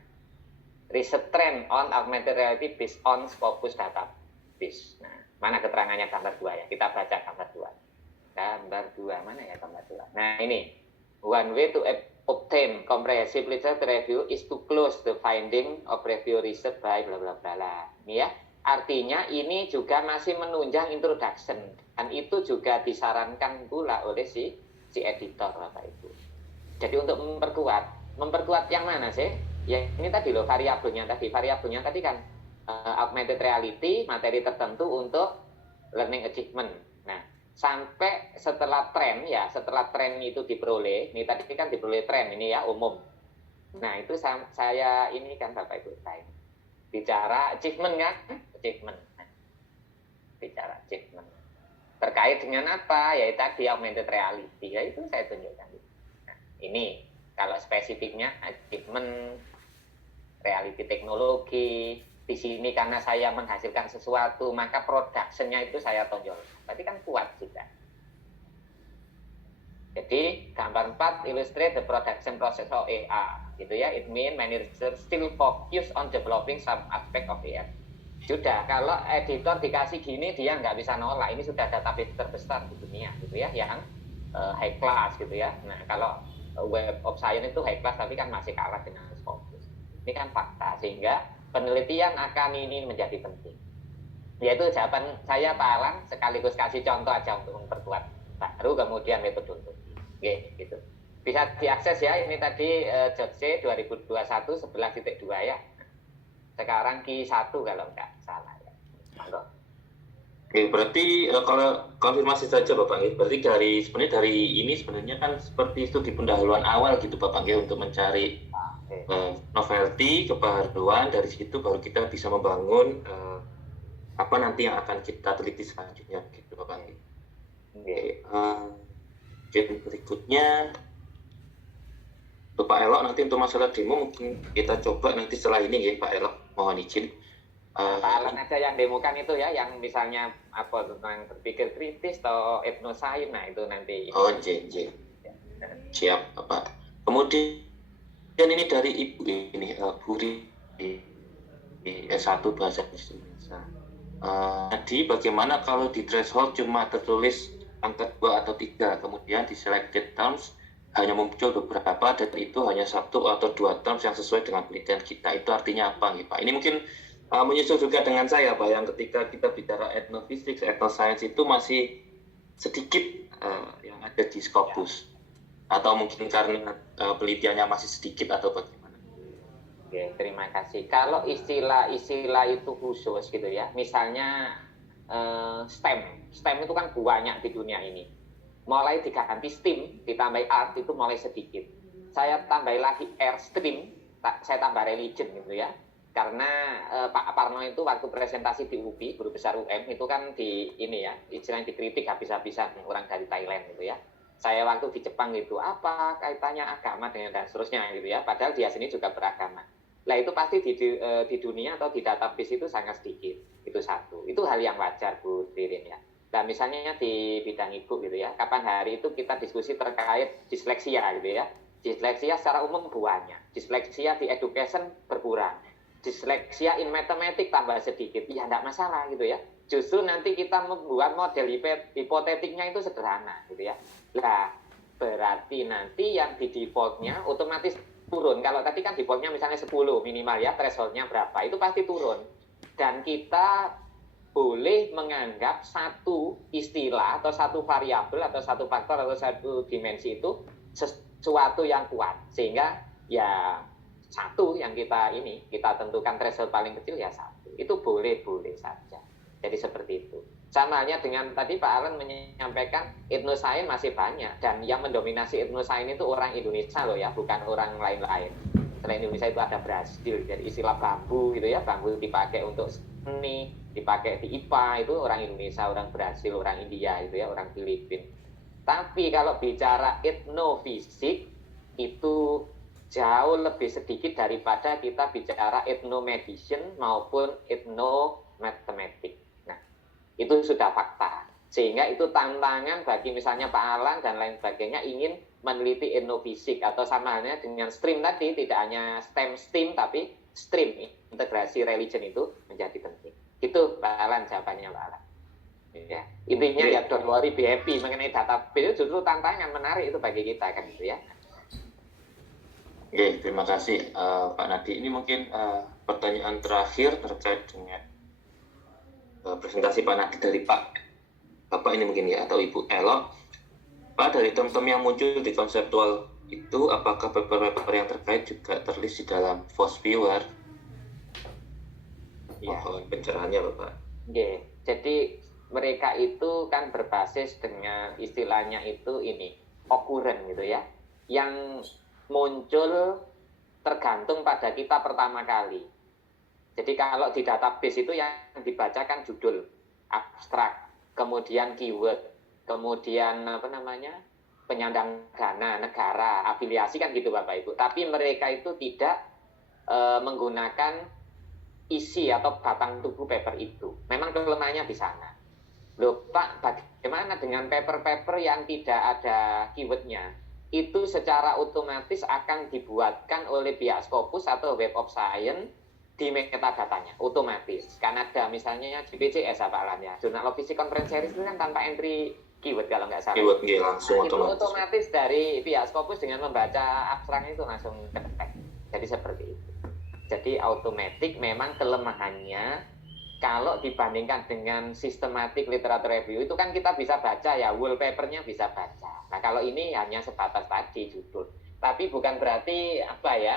research trend on augmented reality based on Scopus database. Nah, mana keterangannya gambar 2 ya? Kita baca gambar 2. Gambar 2 mana ya gambar 2? Nah, ini one way to obtain comprehensive literature review is to close the finding of review research by bla bla bla. Ini ya, artinya ini juga masih menunjang introduction dan itu juga disarankan pula oleh si editor Bapak Ibu. Jadi untuk memperkuat yang mana sih? Ya ini tadi loh variabelnya tadi kan augmented reality, materi tertentu untuk learning achievement. Nah, sampai setelah tren itu diperoleh, ini tadi kan diperoleh tren ini ya umum. Nah itu saya ini kan Bapak Ibu saya bicara achievement kan, bicara achievement terkait dengan apa? Ya tadi augmented reality, ya itu saya tunjukkan. Nah, ini Kalau spesifiknya achievement, reality teknologi, di sini karena saya menghasilkan sesuatu, maka production-nya itu saya tonjol. Berarti kan kuat juga. Jadi gambar 4 illustrate the production process of AI, gitu ya. It mean many researchers still focus on developing some aspect of AI. Sudah, kalau editor dikasih gini dia nggak bisa nolak. Ini sudah database terbesar di dunia, gitu ya, yang high class, gitu ya. Nah, kalau Web of Science itu high class, tapi kan masih kalah dengan Scopus. Ini kan fakta, sehingga penelitian akan ini menjadi penting. Yaitu jawaban saya Pak Alan, sekaligus kasih contoh aja untuk memperkuat baru kemudian metodologi. Oke, gitu. Bisa diakses ya, ini tadi JOTC 2021 11.2 ya. Sekarang Q1 kalau nggak salah ya. Monggo. Oke, berarti kalau konfirmasi saja Bapak, berarti sebenarnya dari ini sebenarnya kan seperti itu di pendahuluan awal gitu Bapak, untuk mencari novelty, kebaruan, dari situ baru kita bisa membangun apa nanti yang akan kita teliti selanjutnya gitu Bapak. Oke, berikutnya Pak Elok, nanti untuk masalah demo mungkin kita coba nanti setelah ini ya Pak Elok, mohon izin. Pak Alan aja yang demokan itu ya, yang misalnya apa tentang berpikir kritis atau etnosains, nah itu nanti. Oh, JJ. Siap Bapak. Kemudian ini dari Ibu ini, Buri di S1 Bahasa Indonesia. Jadi bagaimana kalau di threshold cuma tertulis angka 2 atau 3, kemudian di selected terms hanya muncul beberapa dan itu hanya 1 atau 2 terms yang sesuai dengan penelitian kita. Itu artinya apa nih Pak? Ini mungkin menyusul juga dengan saya Pak, yang ketika kita bicara etnofisik, etnoscience itu masih sedikit yang ada di Scopus. Atau mungkin karena penelitiannya masih sedikit atau bagaimana? Oke, terima kasih. Kalau istilah-istilah itu khusus gitu ya, misalnya STEM itu kan banyak di dunia ini. Mulai diganti STEAM, ditambah art itu mulai sedikit. Saya tambah lagi Airstream, saya tambah religion gitu ya. Karena Pak Parno itu waktu presentasi di UPI, Guru Besar UM, itu kan di ini ya, istilahnya dikritik habis-habisan orang dari Thailand gitu ya. Saya waktu di Jepang gitu, apa kaitannya agama dengan dan seterusnya gitu ya. Padahal dia sini juga beragama. Nah itu pasti di dunia atau di database itu sangat sedikit. Itu satu. Itu hal yang wajar Bu Ririn ya. Nah misalnya di bidang ibu gitu ya, kapan hari itu kita diskusi terkait disleksia gitu ya. Disleksia secara umum banyak. Disleksia di education berkurang. Disleksia in mathematics tambah sedikit. Ya enggak masalah gitu ya. Justru nanti kita membuat model hipotetiknya itu sederhana gitu ya. Nah berarti nanti yang di defaultnya otomatis turun. Kalau tadi kan defaultnya misalnya 10 minimal ya, thresholdnya berapa, itu pasti turun. Dan kita boleh menganggap satu istilah atau satu variabel atau satu faktor atau satu dimensi itu sesuatu yang kuat. Sehingga ya satu yang kita tentukan threshold paling kecil ya satu. Itu boleh-boleh saja. Jadi seperti itu. Sama halnya dengan tadi Pak Alan menyampaikan etnoscience masih banyak. Dan yang mendominasi etnoscience itu orang Indonesia loh ya, bukan orang lain-lain. Selain Indonesia itu ada Brasil. Jadi istilah bambu gitu ya, bambu dipakai untuk seni, dipakai di IPA, itu orang Indonesia, orang Brasil, orang India gitu ya, orang Filipina. Tapi kalau bicara etnofisik itu jauh lebih sedikit daripada kita bicara ethnomedicine maupun ethnomathematics. Nah, itu sudah fakta. Sehingga itu tantangan bagi misalnya Pak Alan dan lain sebagainya ingin meneliti etnofisik atau sama halnya dengan STEAM tadi, tidak hanya STEM tapi STREAM, integrasi religion itu menjadi penting. Itu Pak Alan jawabannya Pak Alan. Ya. Intinya ya don't worry, be happy mengenai database itu justru tantangan menarik itu bagi kita kan gitu ya. Oke, terima kasih Pak Nadi. Ini mungkin pertanyaan terakhir terkait dengan presentasi Pak Nadi dari Bapak ini mungkin ya, atau Ibu Elok. Pak, dari teman-teman yang muncul di konseptual itu, apakah paper-paper yang terkait juga terlist di dalam FOSS Viewer? Ya. Mohon pencerahannya Bapak. Oke, jadi mereka itu kan berbasis dengan istilahnya itu ini, occurrence gitu ya, yang muncul tergantung pada kita pertama kali. Jadi kalau di database itu yang dibacakan judul, abstrak, kemudian keyword, kemudian penyandang dana negara, afiliasi kan gitu Bapak Ibu. Tapi mereka itu tidak menggunakan isi atau batang tubuh paper itu. Memang kelemahannya di sana. Loh Pak, bagaimana dengan paper-paper yang tidak ada keywordnya? Itu secara otomatis akan dibuatkan oleh pihak Scopus atau Web of Science di metadatanya, otomatis. Karena ada misalnya JPCS apa alamnya, Journal of Physics Conference Series itu kan tanpa entry keyword kalau nggak salah. Keyword langsung itu otomatis. Otomatis dari pihak Scopus dengan membaca abstraknya itu langsung kedetek. Jadi seperti itu. Jadi automatic memang kelemahannya kalau dibandingkan dengan systematic literature review itu kan kita bisa baca ya, wallpapernya bisa baca. Nah kalau ini hanya sebatas tadi judul. Tapi bukan berarti apa ya,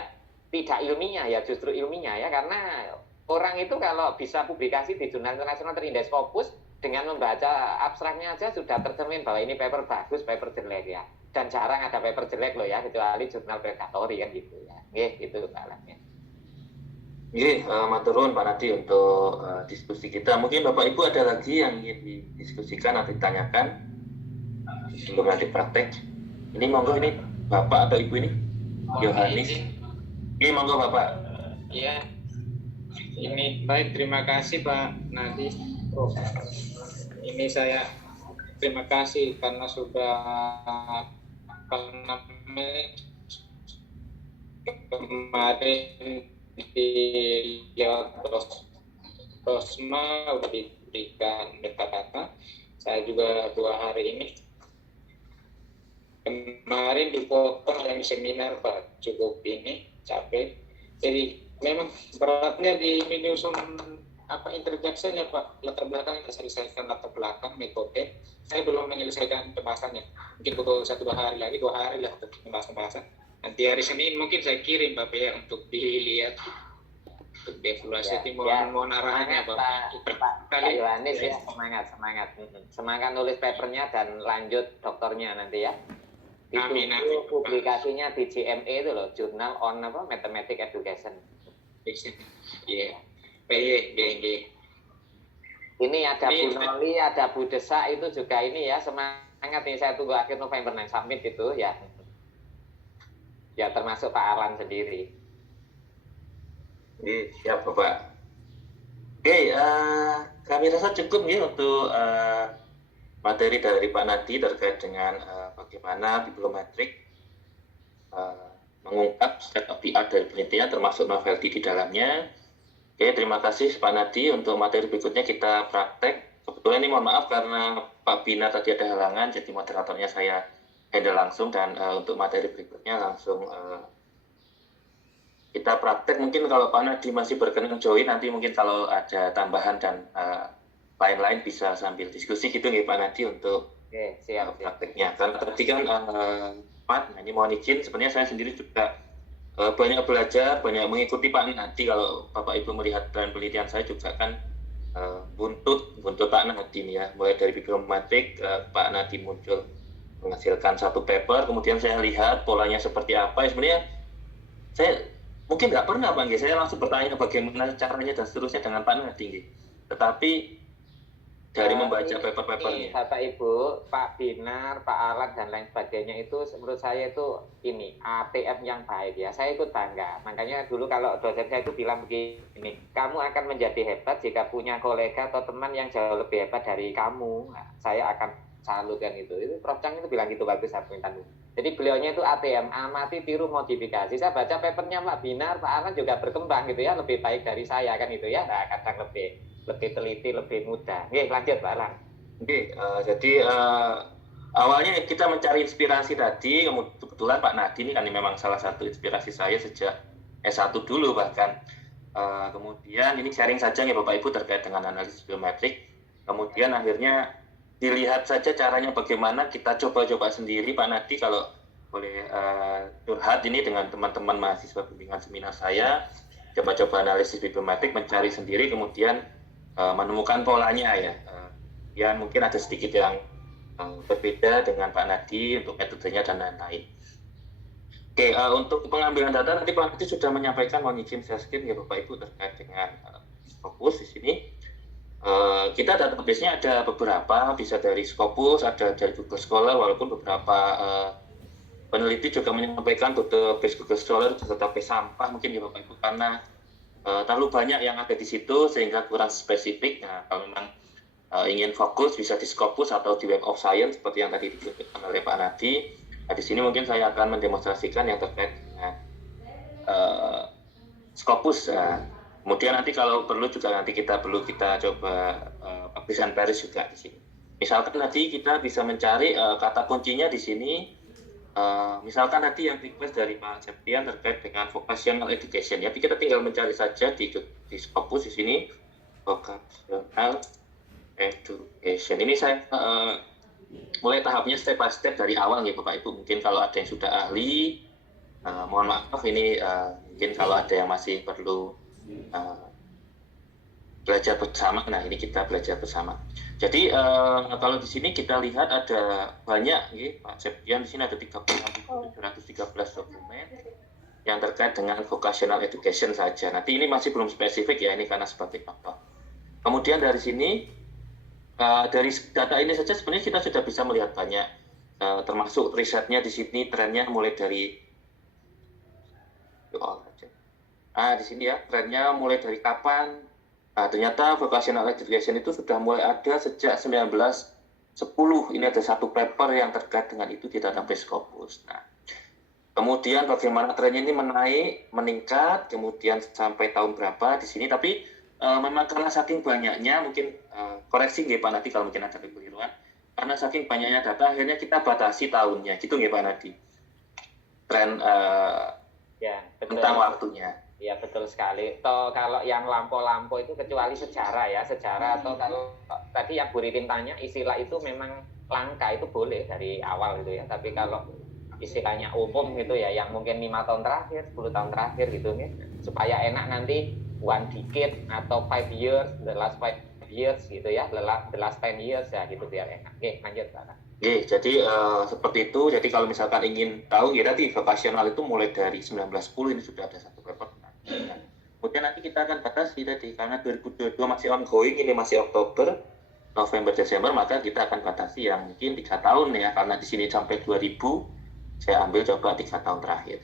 tidak ilmiah ya, justru ilmiah ya, karena orang itu kalau bisa publikasi di jurnal internasional terindeks Scopus dengan membaca abstraknya aja sudah tercermin bahwa ini paper bagus, paper jelek ya. Dan jarang ada paper jelek loh ya, kecuali jurnal predatory kan gitu ya. Gitu Pak Alan. Matur nuwun Pak Nadi untuk diskusi kita. Mungkin Bapak Ibu ada lagi yang ingin didiskusikan atau ditanyakan sebelum nanti praktek. Ini monggo, ini Bapak atau Ibu ini? Yohanis. Ini monggo Bapak. Iya. Ini baik, terima kasih Pak Nadi. Prof. Ini saya terima kasih karena sudah kemarin di lewat Rosma udah diberikan data-data. Saya juga 2 hari ini kemarin dipotong yang seminar Pak, cukup ini capek. Jadi memang beratnya di menyusun introduction ya Pak, latar belakang kita selesaikan, latar belakang metode. Saya belum menyelesaikan pembahasannya, mungkin butuh 1-2 hari lagi, 2 hari lah untuk pembahasan. Nanti hari Senin mungkin saya kirim Bapak ya untuk dilihat, untuk dievaluasi. Mohon arahannya Pak Yohanis ya, semangat nulis papernya dan lanjut doktornya nanti ya. Amin. Publikasinya di JME itu loh, Journal on Mathematics Education. Iya. PYG. Ini ada Bu Noli, ada Bu Desa itu juga ini ya, semangat nih, saya tunggu akhir November summit itu ya. Ya termasuk Pak Alan sendiri. Siap Bapak. Kami rasa cukup ya untuk materi dari Pak Nadi terkait dengan bagaimana bibliometrik mengungkap state of the art dari penelitian termasuk novelty di dalamnya. Terima kasih Pak Nadi. Untuk materi berikutnya kita praktek. Kebetulan ini mohon maaf karena Pak Bina tadi ada halangan, jadi moderatornya saya handle langsung, dan untuk materi berikutnya langsung kita praktek. Mungkin kalau Pak Nadi masih berkenan join, nanti mungkin kalau ada tambahan dan lain-lain bisa sambil diskusi gitu nih Pak Nadi untuk siap. prakteknya. Karena tadi kan ini mohon izin, sebenarnya saya sendiri juga banyak belajar, banyak mengikuti Pak Nadi. Kalau Bapak Ibu melihat dan penelitian saya juga kan buntut Pak Nadi nih ya, mulai dari bibliometrik Pak Nadi muncul menghasilkan satu paper, kemudian saya lihat polanya seperti apa. Sebenarnya saya mungkin nggak pernah Pak, saya langsung bertanya bagaimana caranya dan seterusnya dengan Pak Nadi. Tetapi dari membaca paper-papernya, Bapak Ibu, Pak Binar, Pak Alan dan lain sebagainya itu menurut saya itu ini ATM yang baik ya. Saya ikut bangga. Makanya dulu kalau dosen saya itu bilang begini, kamu akan menjadi hebat jika punya kolega atau teman yang jauh lebih hebat dari kamu. Nah, saya akan salutkan itu. Itu Prof Chang itu bilang gitu, bagus saya minta dulu. Jadi beliaunya itu ATM, amati, tiru, modifikasi. Saya baca papernya Pak Binar, Pak Alan juga berkembang gitu ya, lebih baik dari saya kan itu ya. Nah, kadang lebih teliti, lebih mudah. Oke, lanjut Pak Alan. Jadi awalnya kita mencari inspirasi tadi, kebetulan Pak Nadi ini kan memang salah satu inspirasi saya sejak S1 dulu bahkan. Kemudian ini sharing saja ya Bapak Ibu terkait dengan analisis biometrik. Kemudian akhirnya dilihat saja caranya bagaimana, kita coba-coba sendiri Pak Nadi, kalau boleh curhat ini dengan teman-teman mahasiswa bimbingan seminar saya, coba-coba analisis bibliometrik, mencari sendiri, kemudian menemukan polanya ya. Ya mungkin ada sedikit yang berbeda dengan Pak Nadi untuk metodenya dan lain-lain. Untuk pengambilan data nanti Pak Nadi sudah menyampaikan, mohon izin saya skip ya Bapak Ibu terkait dengan fokus di sini. kita database-nya ada beberapa, bisa dari Scopus, ada dari Google Scholar, walaupun beberapa peneliti juga menyampaikan database Google Scholar itu database sampah mungkin ya Bapak Ibu, karena terlalu banyak yang ada di situ sehingga kurang spesifik. Nah, kalau memang ingin fokus bisa di Scopus atau di Web of Science seperti yang tadi disebutkan oleh Pak Nadi. Nah, di sini mungkin saya akan mendemonstrasikan yang terkait dengan Scopus. Kemudian nanti kalau perlu juga nanti kita coba publish and Paris juga di sini. Misalkan nanti kita bisa mencari kata kuncinya di sini. Misalkan nanti yang request dari Pak Septian terkait dengan vocational education, ya kita tinggal mencari saja di Scopus di sini vocational education. Ini saya mulai tahapnya step by step dari awal nih Bapak Ibu. Mungkin kalau ada yang sudah ahli, mohon maaf ini mungkin kalau ada yang masih perlu belajar bersama. Nah ini kita belajar bersama. Jadi kalau di sini kita lihat ada banyak, Pak Septian, di sini ada 36.713 dokumen yang terkait dengan vocational education saja. Nanti ini masih belum spesifik ya, ini karena sebagai contoh. Kemudian dari sini, dari data ini saja sebenarnya kita sudah bisa melihat banyak, termasuk risetnya di sini trennya mulai dari, di sini ya trennya mulai dari kapan. Ternyata vocational education itu sudah mulai ada sejak 1910. Ini ada satu paper yang terkait dengan itu di database Scopus. Nah, kemudian bagaimana trennya ini meningkat, kemudian sampai tahun berapa di sini. Tapi memang karena saking banyaknya, mungkin koreksi nggih Pak Nadi kalau mungkin ada kekeliruan. Karena saking banyaknya data, akhirnya kita batasi tahunnya, gitu nggih Pak Nadi. Tren ya, tentang waktunya. Ya betul sekali. Toh kalau yang lampau-lampau itu kecuali sejarah ya, sejarah atau kalau tadi yang Bu Ririn tanya istilah itu memang langka itu boleh dari awal gitu ya. Tapi kalau istilahnya umum gitu ya, yang mungkin 5 tahun terakhir, 10 tahun terakhir gitu ya, supaya enak nanti 1 decade atau 5 years, the last 5 years gitu ya, the last 10 years ya gitu biar enak. Oke, lanjut Pak. Oke, jadi seperti itu. Jadi kalau misalkan ingin tahu ya tadi vocational itu mulai dari 1910 ini sudah ada satu paper. Kemudian nanti kita akan batasi tadi karena 2022 masih ongoing, ini masih Oktober, November, Desember, maka kita akan batasi yang mungkin 3 tahun ya, karena di sini sampai 2000, saya ambil coba 3 tahun terakhir.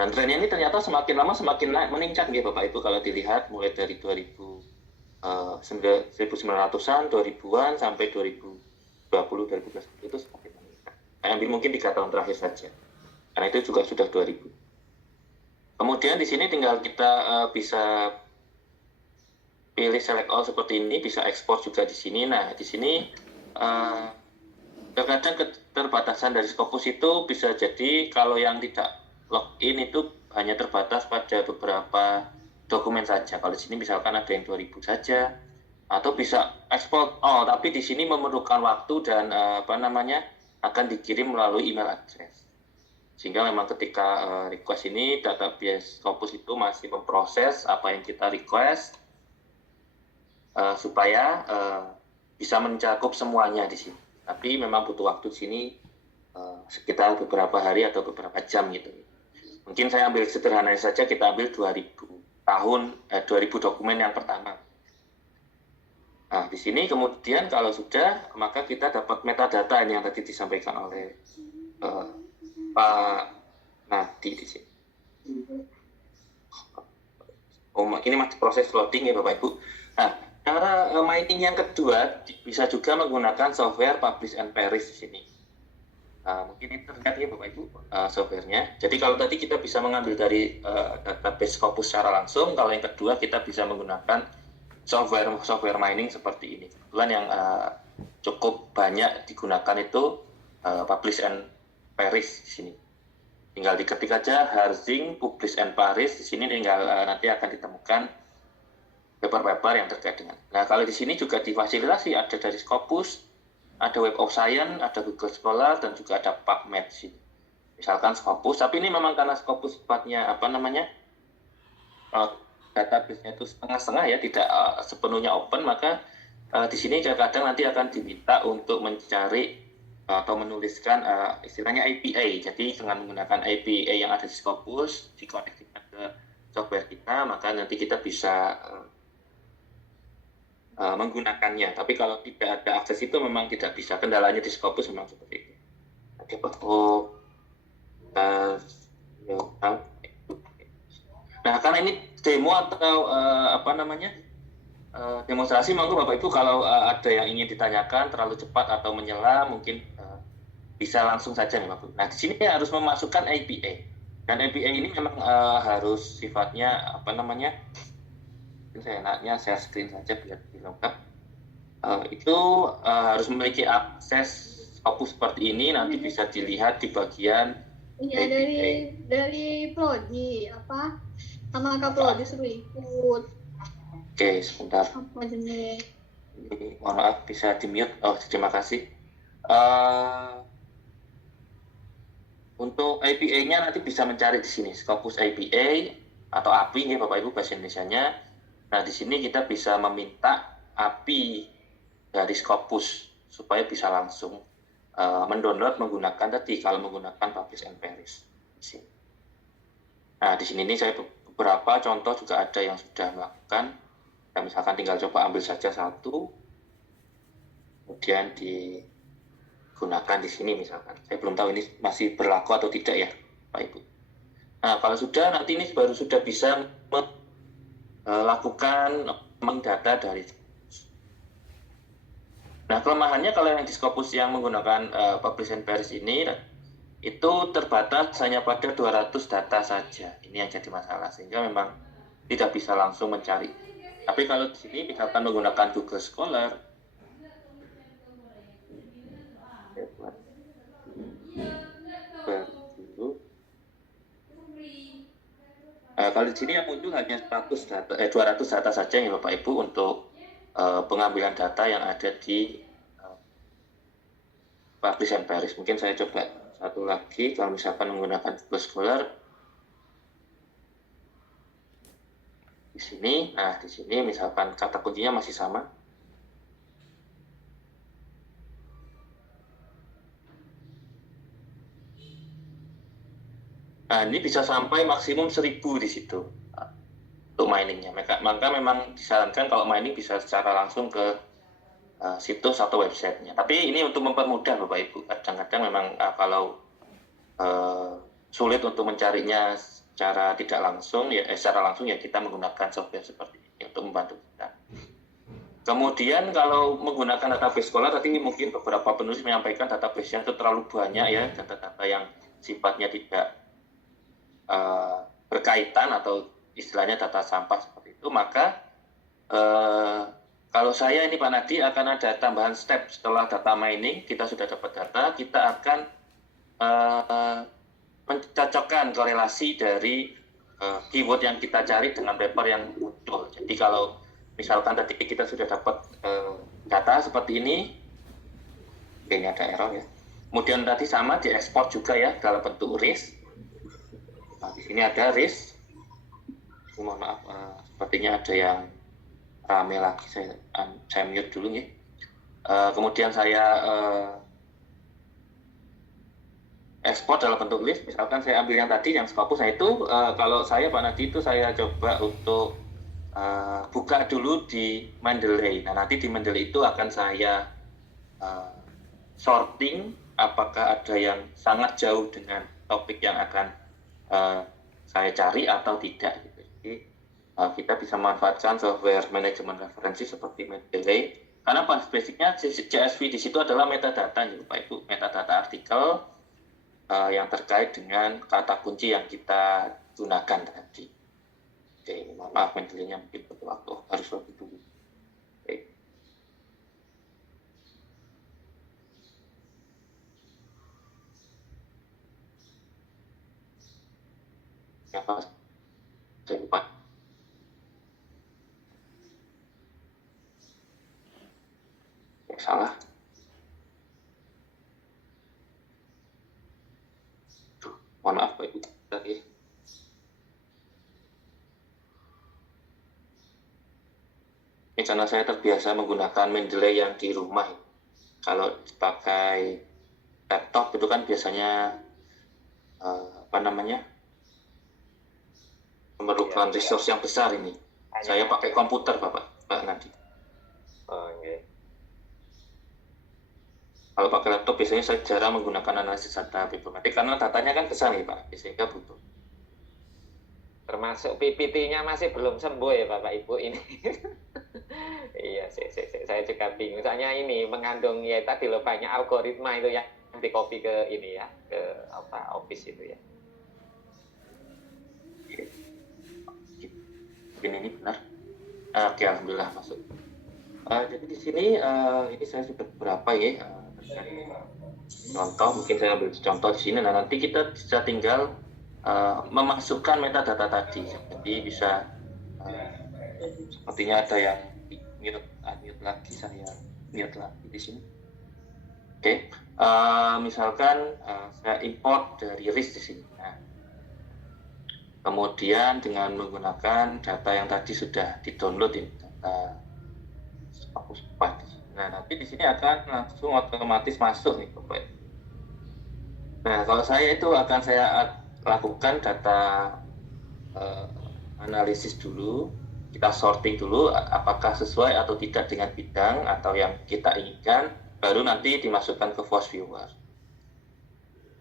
Dan trennya ini ternyata semakin lama semakin meningkat ya Bapak Ibu, kalau dilihat mulai dari 1900-an, 2000-an sampai 2020, 2021 itu semakin meningkat. Saya ambil mungkin 3 tahun terakhir saja, karena itu juga sudah 2000. Kemudian di sini tinggal kita bisa pilih select all seperti ini, bisa ekspor juga di sini. Nah, di sini terkadang keterbatasan dari Scopus itu bisa jadi kalau yang tidak login itu hanya terbatas pada beberapa dokumen saja. Kalau di sini misalkan ada yang 2000 saja, atau bisa ekspor. Tapi di sini memerlukan waktu dan akan dikirim melalui email address. Sehingga memang ketika request ini database Scopus itu masih memproses apa yang kita request supaya bisa mencakup semuanya di sini. Tapi memang butuh waktu di sini sekitar beberapa hari atau beberapa jam gitu. Mungkin saya ambil sederhananya saja, kita ambil 2000 dokumen yang pertama. Nah, di sini kemudian kalau sudah, maka kita dapat metadata ini yang tadi disampaikan oleh Pak Nadi di sini. Ini masih proses loading ya Bapak Ibu. Nah, cara mining yang kedua bisa juga menggunakan software Publish and Paris di sini. Mungkin ini terlihat ya Bapak Ibu softwarenya. Jadi kalau tadi kita bisa mengambil dari database Scopus secara langsung, kalau yang kedua kita bisa menggunakan software mining seperti ini. Kebetulan yang cukup banyak digunakan itu Publish and Paris di sini. Tinggal diketik aja Harzing Publish and Paris di sini, tinggal nanti akan ditemukan paper-paper yang terkait dengan. Nah, kalau di sini juga difasilitasi ada dari Scopus, ada Web of Science, ada Google Scholar, dan juga ada PubMed di sini. Misalkan Scopus, tapi ini memang karena Scopus sifatnya database-nya itu setengah-setengah ya, tidak sepenuhnya open, maka di sini kadang nanti akan diminta untuk mencari atau menuliskan istilahnya API. Jadi dengan menggunakan API yang ada di Scopus, dikoneksikan ke software kita, maka nanti kita bisa menggunakannya. Tapi kalau tidak ada akses itu memang tidak bisa. Kendalanya di Scopus memang seperti itu. Oke, Pak. Nah, karena ini demo atau demonstrasi, monggo Bapak Ibu kalau ada yang ingin ditanyakan terlalu cepat atau menyela, mungkin bisa langsung saja nih Bapak. Nah, di sini harus memasukkan APA. Dan APA ini memang harus sifatnya saya share screen saja biar lebih lengkap. Itu harus memiliki akses Scopus seperti ini, nanti bisa dilihat di bagian iya dari Prodi sama Kak Prodi suruh ikut. Oke, sebentar. Apa jenis? Mohon maaf, bisa di mute. Oh, terima kasih. Untuk APA-nya nanti bisa mencari di sini Scopus APA atau API nih Bapak Ibu bahasa Indonesianya. Nah, di sini kita bisa meminta API dari Scopus supaya bisa langsung mendownload menggunakan tadi kalau menggunakan Publish and Perish. Nah, di sini ini saya beberapa contoh juga ada yang sudah melakukan. Nah, misalkan tinggal coba ambil saja satu, kemudian digunakan di sini misalkan. Saya belum tahu ini masih berlaku atau tidak ya, Pak Ibu. Nah, kalau sudah, nanti ini baru sudah bisa melakukan data dari. Nah, kelemahannya kalau yang di Scopus yang menggunakan Publish and Perish ini itu terbatas hanya pada 200 data saja. Ini yang jadi masalah, sehingga memang tidak bisa langsung mencari. Tapi kalau di sini misalkan menggunakan Google Scholar, kalau di sini yang muncul hanya 200 data saja ya Bapak Ibu untuk pengambilan data yang ada di Publish and Perish. Mungkin saya coba satu lagi, kalau misalkan menggunakan Google Scholar di sini. Nah, di sini misalkan kata kuncinya masih sama. Nah, ini bisa sampai maksimum 1000 di situ untuk miningnya. Maka memang disarankan kalau mining bisa secara langsung ke situs atau websitenya. Tapi ini untuk mempermudah Bapak Ibu. Kadang-kadang memang kalau sulit untuk mencarinya secara tidak langsung, secara langsung ya kita menggunakan software seperti ini untuk membantu kita. Kemudian kalau menggunakan database Scholar, tadi mungkin beberapa penulis menyampaikan database-nya itu terlalu banyak ya, data-data yang sifatnya tidak berkaitan atau istilahnya data sampah seperti itu. Maka kalau saya ini Pak Nadi akan ada tambahan step setelah data mining, kita sudah dapat data, kita akan mencocokkan korelasi dari keyword yang kita cari dengan paper yang muncul. Jadi kalau misalkan tadi kita sudah dapat data seperti ini, ini ada error ya. Kemudian tadi sama diekspor juga ya dalam bentuk RIS. Nah, di sini ada RIS. Mohon maaf, sepertinya ada yang rame lagi, saya mute dulu ya. Kemudian saya ekspor dalam bentuk list. Misalkan saya ambil yang tadi yang Scopus. Nah itu kalau saya Pak Nadi itu saya coba untuk buka dulu di Mendeley. Nah nanti di Mendeley itu akan saya sorting apakah ada yang sangat jauh dengan topik yang akan saya cari atau tidak gitu. Jadi kita bisa memanfaatkan software manajemen referensi seperti Mendeley, karena basicnya CSV di situ adalah metadata ya Bapak Ibu, metadata artikel yang terkait dengan kata kunci yang kita gunakan tadi. Oke, maaf Mendeley-nya mungkin butuh waktu, harus lebih dulu. Oke. Apa? Saya lupa. Salah. Mohon maaf Pak Ibu tadi. Ini karena saya terbiasa menggunakan Mendeley yang di rumah. Kalau pakai laptop itu kan biasanya memerlukan resource yang besar ini. Saya pakai komputer Pak Nadi. Oh, okay. Kalau pakai laptop biasanya saya jarang menggunakan analisis data bibliometrik karena datanya kan besar nih Pak, sehingga butuh. Termasuk PPT-nya masih belum sembuh ya Bapak Ibu ini. Iya, saya juga bingung. Soalnya ini mengandung ya tadi loh banyak algoritma itu yang di copy ke ini ya, ke apa Office itu ya. Ini benar. Oke, alhamdulillah masuk. Jadi di sini ini saya sudah beberapa ya contoh, mungkin saya ambil contoh di sini. Nah nanti kita bisa tinggal memasukkan metadata tadi. Jadi bisa sepertinya ada yang mute lagi, saya mute lagi di sini. Oke, misalkan saya import dari RIS di sini. Nah, kemudian dengan menggunakan data yang tadi sudah di-download ini, data nah nanti di sini akan langsung otomatis masuk nih Bapak. Nah kalau saya itu akan saya lakukan data analisis dulu, kita sorting dulu apakah sesuai atau tidak dengan bidang atau yang kita inginkan, baru nanti dimasukkan ke Force Viewer.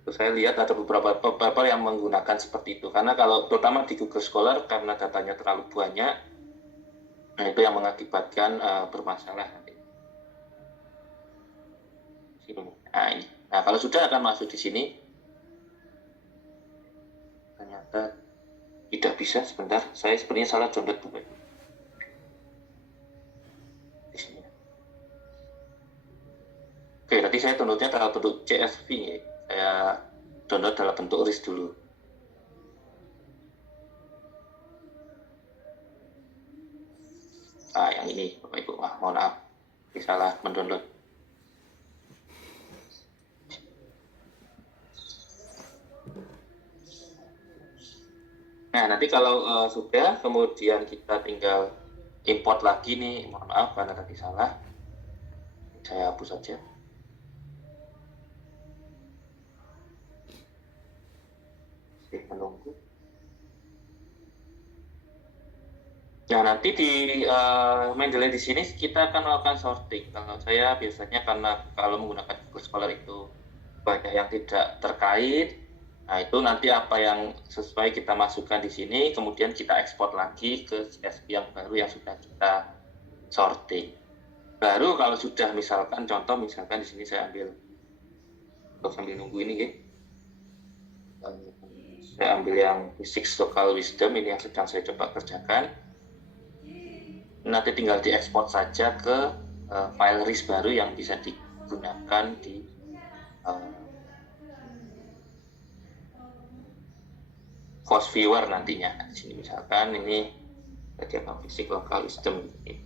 Terus saya lihat ada beberapa yang menggunakan seperti itu, karena kalau terutama di Google Scholar karena datanya terlalu banyak, nah itu yang mengakibatkan bermasalah nanti. Nah kalau sudah akan masuk di sini, ternyata tidak bisa. Sebentar, saya sebenarnya salah download Bapak. Di sini. Oke, tadi saya downloadnya dalam bentuk CSV ya. Saya download dalam bentuk RIS dulu. Yang ini Bapak Ibu, mohon maaf, salah mendownload. Nah nanti kalau sudah, kemudian kita tinggal import lagi nih, mohon maaf karena tadi salah, saya hapus saja. Menunggu. Nah nanti di Mendeley di sini kita akan melakukan sorting. Kalau saya biasanya karena kalau menggunakan Google Scholar itu banyak yang tidak terkait. Nah itu nanti apa yang sesuai kita masukkan di sini, kemudian kita ekspor lagi ke CSV yang baru yang sudah kita sorting. Baru kalau sudah misalkan contoh, misalkan di sini saya ambil, sambil nunggu ini ya, saya ambil yang Physics Local Wisdom ini yang sedang saya coba kerjakan. Nanti tinggal diekspor saja ke file RIS baru yang bisa digunakan di Force Viewer nantinya. Di sini misalkan ini tadi apa Physics Local Wisdom ini.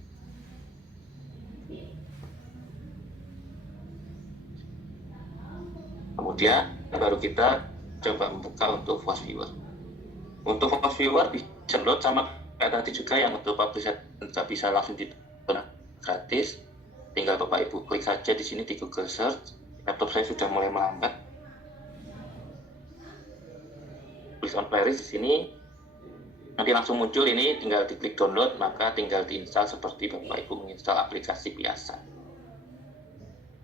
Kemudian baru kita coba membuka untuk Force Viewer. Untuk Force Viewer bisa download sama kayak tadi juga yang untuk publisher nggak bisa langsung di-download gratis. Tinggal Bapak Ibu klik saja di sini di Google Search. Laptop saya sudah mulai melambat. Tulis on Playlist di sini nanti langsung muncul ini, tinggal diklik download, maka tinggal diinstal seperti Bapak Ibu menginstal aplikasi biasa.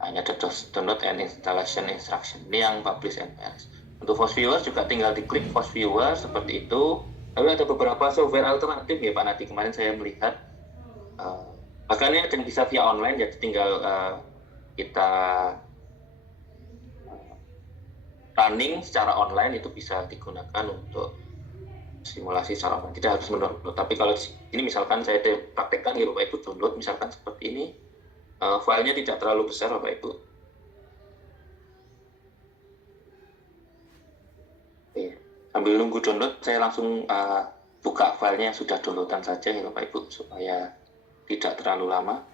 Hanya ada download and installation instruction. Ini yang publish and paste. Untuk Force Viewer juga tinggal diklik Force Viewer seperti itu. Lalu ada beberapa software alternatif ya Pak Nadi, kemarin saya melihat. Bahkan ini bisa via online, jadi tinggal kita running secara online, itu bisa digunakan untuk simulasi secara online. Tidak harus mendownload. Tapi kalau di sini misalkan saya praktekkan ya Bapak Ibu download misalkan seperti ini, filenya tidak terlalu besar Bapak Ibu. Sambil nunggu download, saya langsung buka filenya yang sudah downloadan saja ya Bapak Ibu, supaya tidak terlalu lama.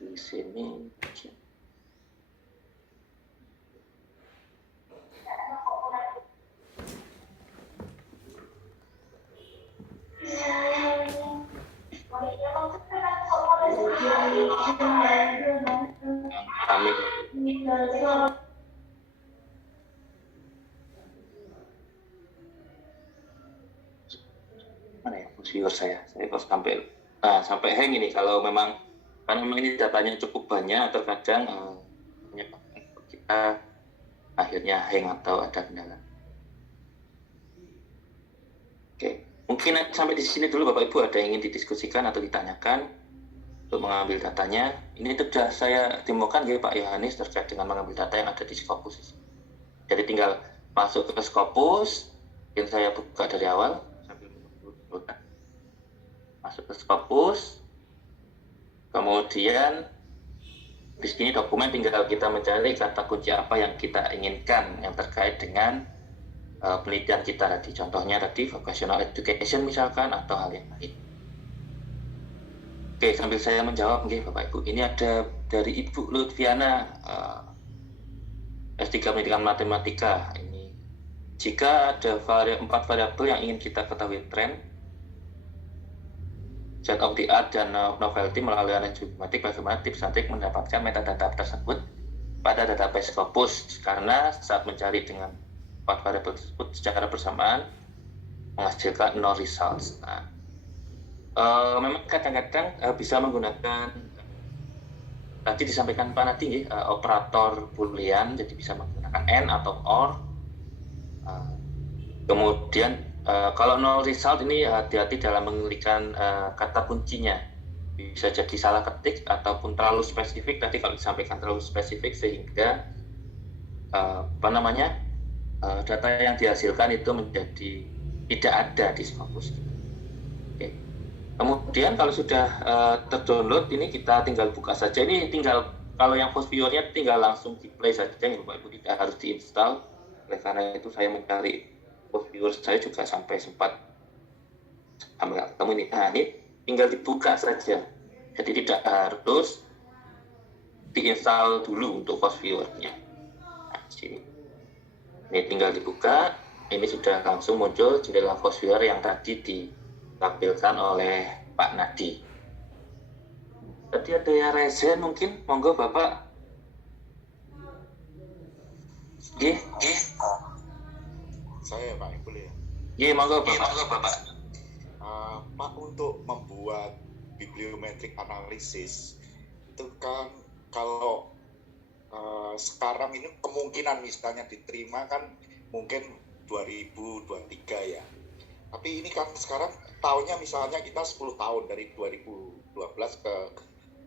Di sini. Amin. Mana ya viewer saya harus tampil. sampai hang ini kalau memang karena memang ini datanya cukup banyak, terkadang menyebabkan kita akhirnya hang atau ada kendala. Oke, mungkin sampai di sini dulu Bapak Ibu, ada yang ingin didiskusikan atau ditanyakan untuk mengambil datanya. Ini sudah saya demokan ya Pak Yohanes terkait dengan mengambil data yang ada di Scopus. Jadi tinggal masuk ke Scopus, yang saya buka dari awal sambil menunggu. Masuk ke Scopus, kemudian di sini dokumen tinggal kita mencari kata kunci apa yang kita inginkan yang terkait dengan penelitian kita tadi. Contohnya tadi vocational education misalkan atau hal yang lain. Oke, sambil saya menjawab, Bapak Ibu, ini ada dari Ibu Lutfiana, S3 Pendidikan Matematika. Ini jika ada 4 variabel yang ingin kita ketahui tren, state of the art dan novelty melalui analisis matematik, bagaimana tips dan trik mendapatkan metadata tersebut pada database Scopus, karena saat mencari dengan 4 variabel tersebut secara bersamaan menghasilkan no results. Memang kadang-kadang bisa menggunakan tadi disampaikan Pak Nadi operator boolean, jadi bisa menggunakan and atau or. Kemudian kalau no result ini hati-hati dalam mengetikkan kata kuncinya, bisa jadi salah ketik ataupun terlalu spesifik. Tadi kalau disampaikan terlalu spesifik sehingga data yang dihasilkan itu menjadi tidak ada di Scopus. Oke. Kemudian kalau sudah terdownload, ini kita tinggal buka saja. Ini tinggal kalau yang post viewer-nya tinggal langsung di play saja ya Bapak Ibu, tidak harus diinstal. Oleh karena itu saya mencari post viewer saya juga sampai sempat ketemu ini. Nah, ini tinggal dibuka saja. Jadi tidak harus diinstal dulu untuk post viewer-nya. Nah, di sini. Ini tinggal dibuka, ini sudah langsung muncul jendela post viewer yang tadi ditampilkan oleh Pak Nadi. Tadi ada yang resen mungkin, monggo Bapak. Nggih. Saya Pak, boleh ya? Nggih, monggo Bapak. Pak, untuk membuat bibliometric analysis itu kan kalau sekarang ini kemungkinan misalnya diterima kan mungkin 2023 ya. Tapi ini kan sekarang tahunnya misalnya kita 10 tahun dari 2012 ke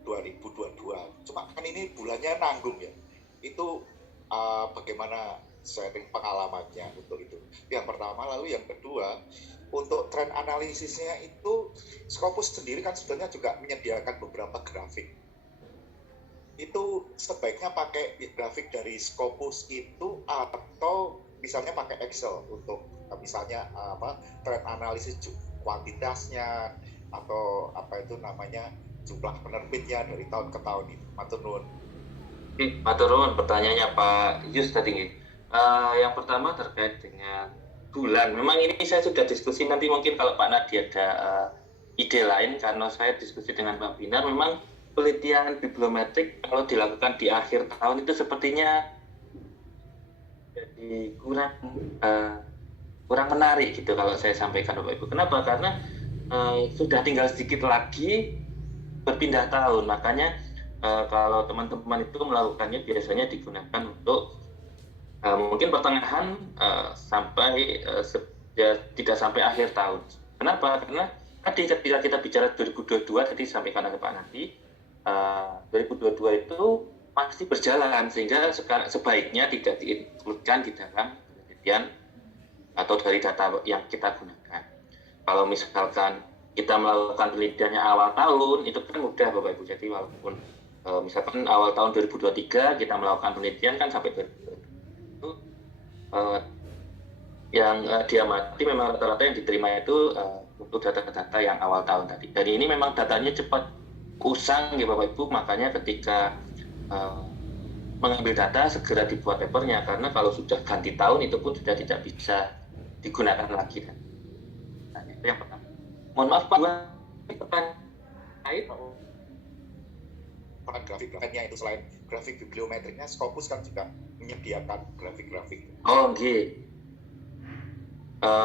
2022. Cuma kan ini bulannya nanggung ya. Itu bagaimana sharing pengalamannya untuk itu. Yang pertama, lalu yang kedua, untuk tren analisisnya itu Scopus sendiri kan sebenarnya juga menyediakan beberapa grafik. Itu sebaiknya pakai grafik dari Scopus itu atau misalnya pakai Excel untuk misalnya tren analisis kuantitasnya atau jumlah penerbitnya dari tahun ke tahun itu. Matur nuwun. Matur nuwun, pertanyaannya Pak Yus tadi. Yang pertama terkait dengan bulan. Memang ini saya sudah diskusi, nanti mungkin kalau Pak Nadi ada ide lain, karena saya diskusi dengan Pak Binar, memang penelitian bibliometrik kalau dilakukan di akhir tahun itu sepertinya jadi kurang menarik gitu kalau saya sampaikan Bapak Ibu. Kenapa? Karena sudah tinggal sedikit lagi berpindah tahun, makanya kalau teman-teman itu melakukannya biasanya digunakan untuk mungkin pertengahan sampai tidak sampai akhir tahun. Kenapa? Karena tadi ketika kita bicara 2022 tadi sampaikan oleh Pak Nadi, 2022 itu masih berjalan sehingga sebaiknya tidak diinkludkan di dalam penelitian atau dari data yang kita gunakan. Kalau misalkan kita melakukan penelitiannya awal tahun itu kan mudah Bapak Ibu. Jadi walaupun misalkan awal tahun 2023 kita melakukan penelitian kan sampai 2022 itu yang diamati memang rata-rata yang diterima itu untuk data-data yang awal tahun tadi. Dan ini memang datanya cepat usang ya Bapak Ibu, makanya ketika mengambil data segera dibuat papernya, karena kalau sudah ganti tahun itu pun sudah tidak bisa digunakan lagi. Nah, itu yang pertama. Mohon maaf Pak, grafik-grafiknya itu selain grafik bibliometriknya, Scopus kan juga menyediakan grafik-grafik. Oh, nggih.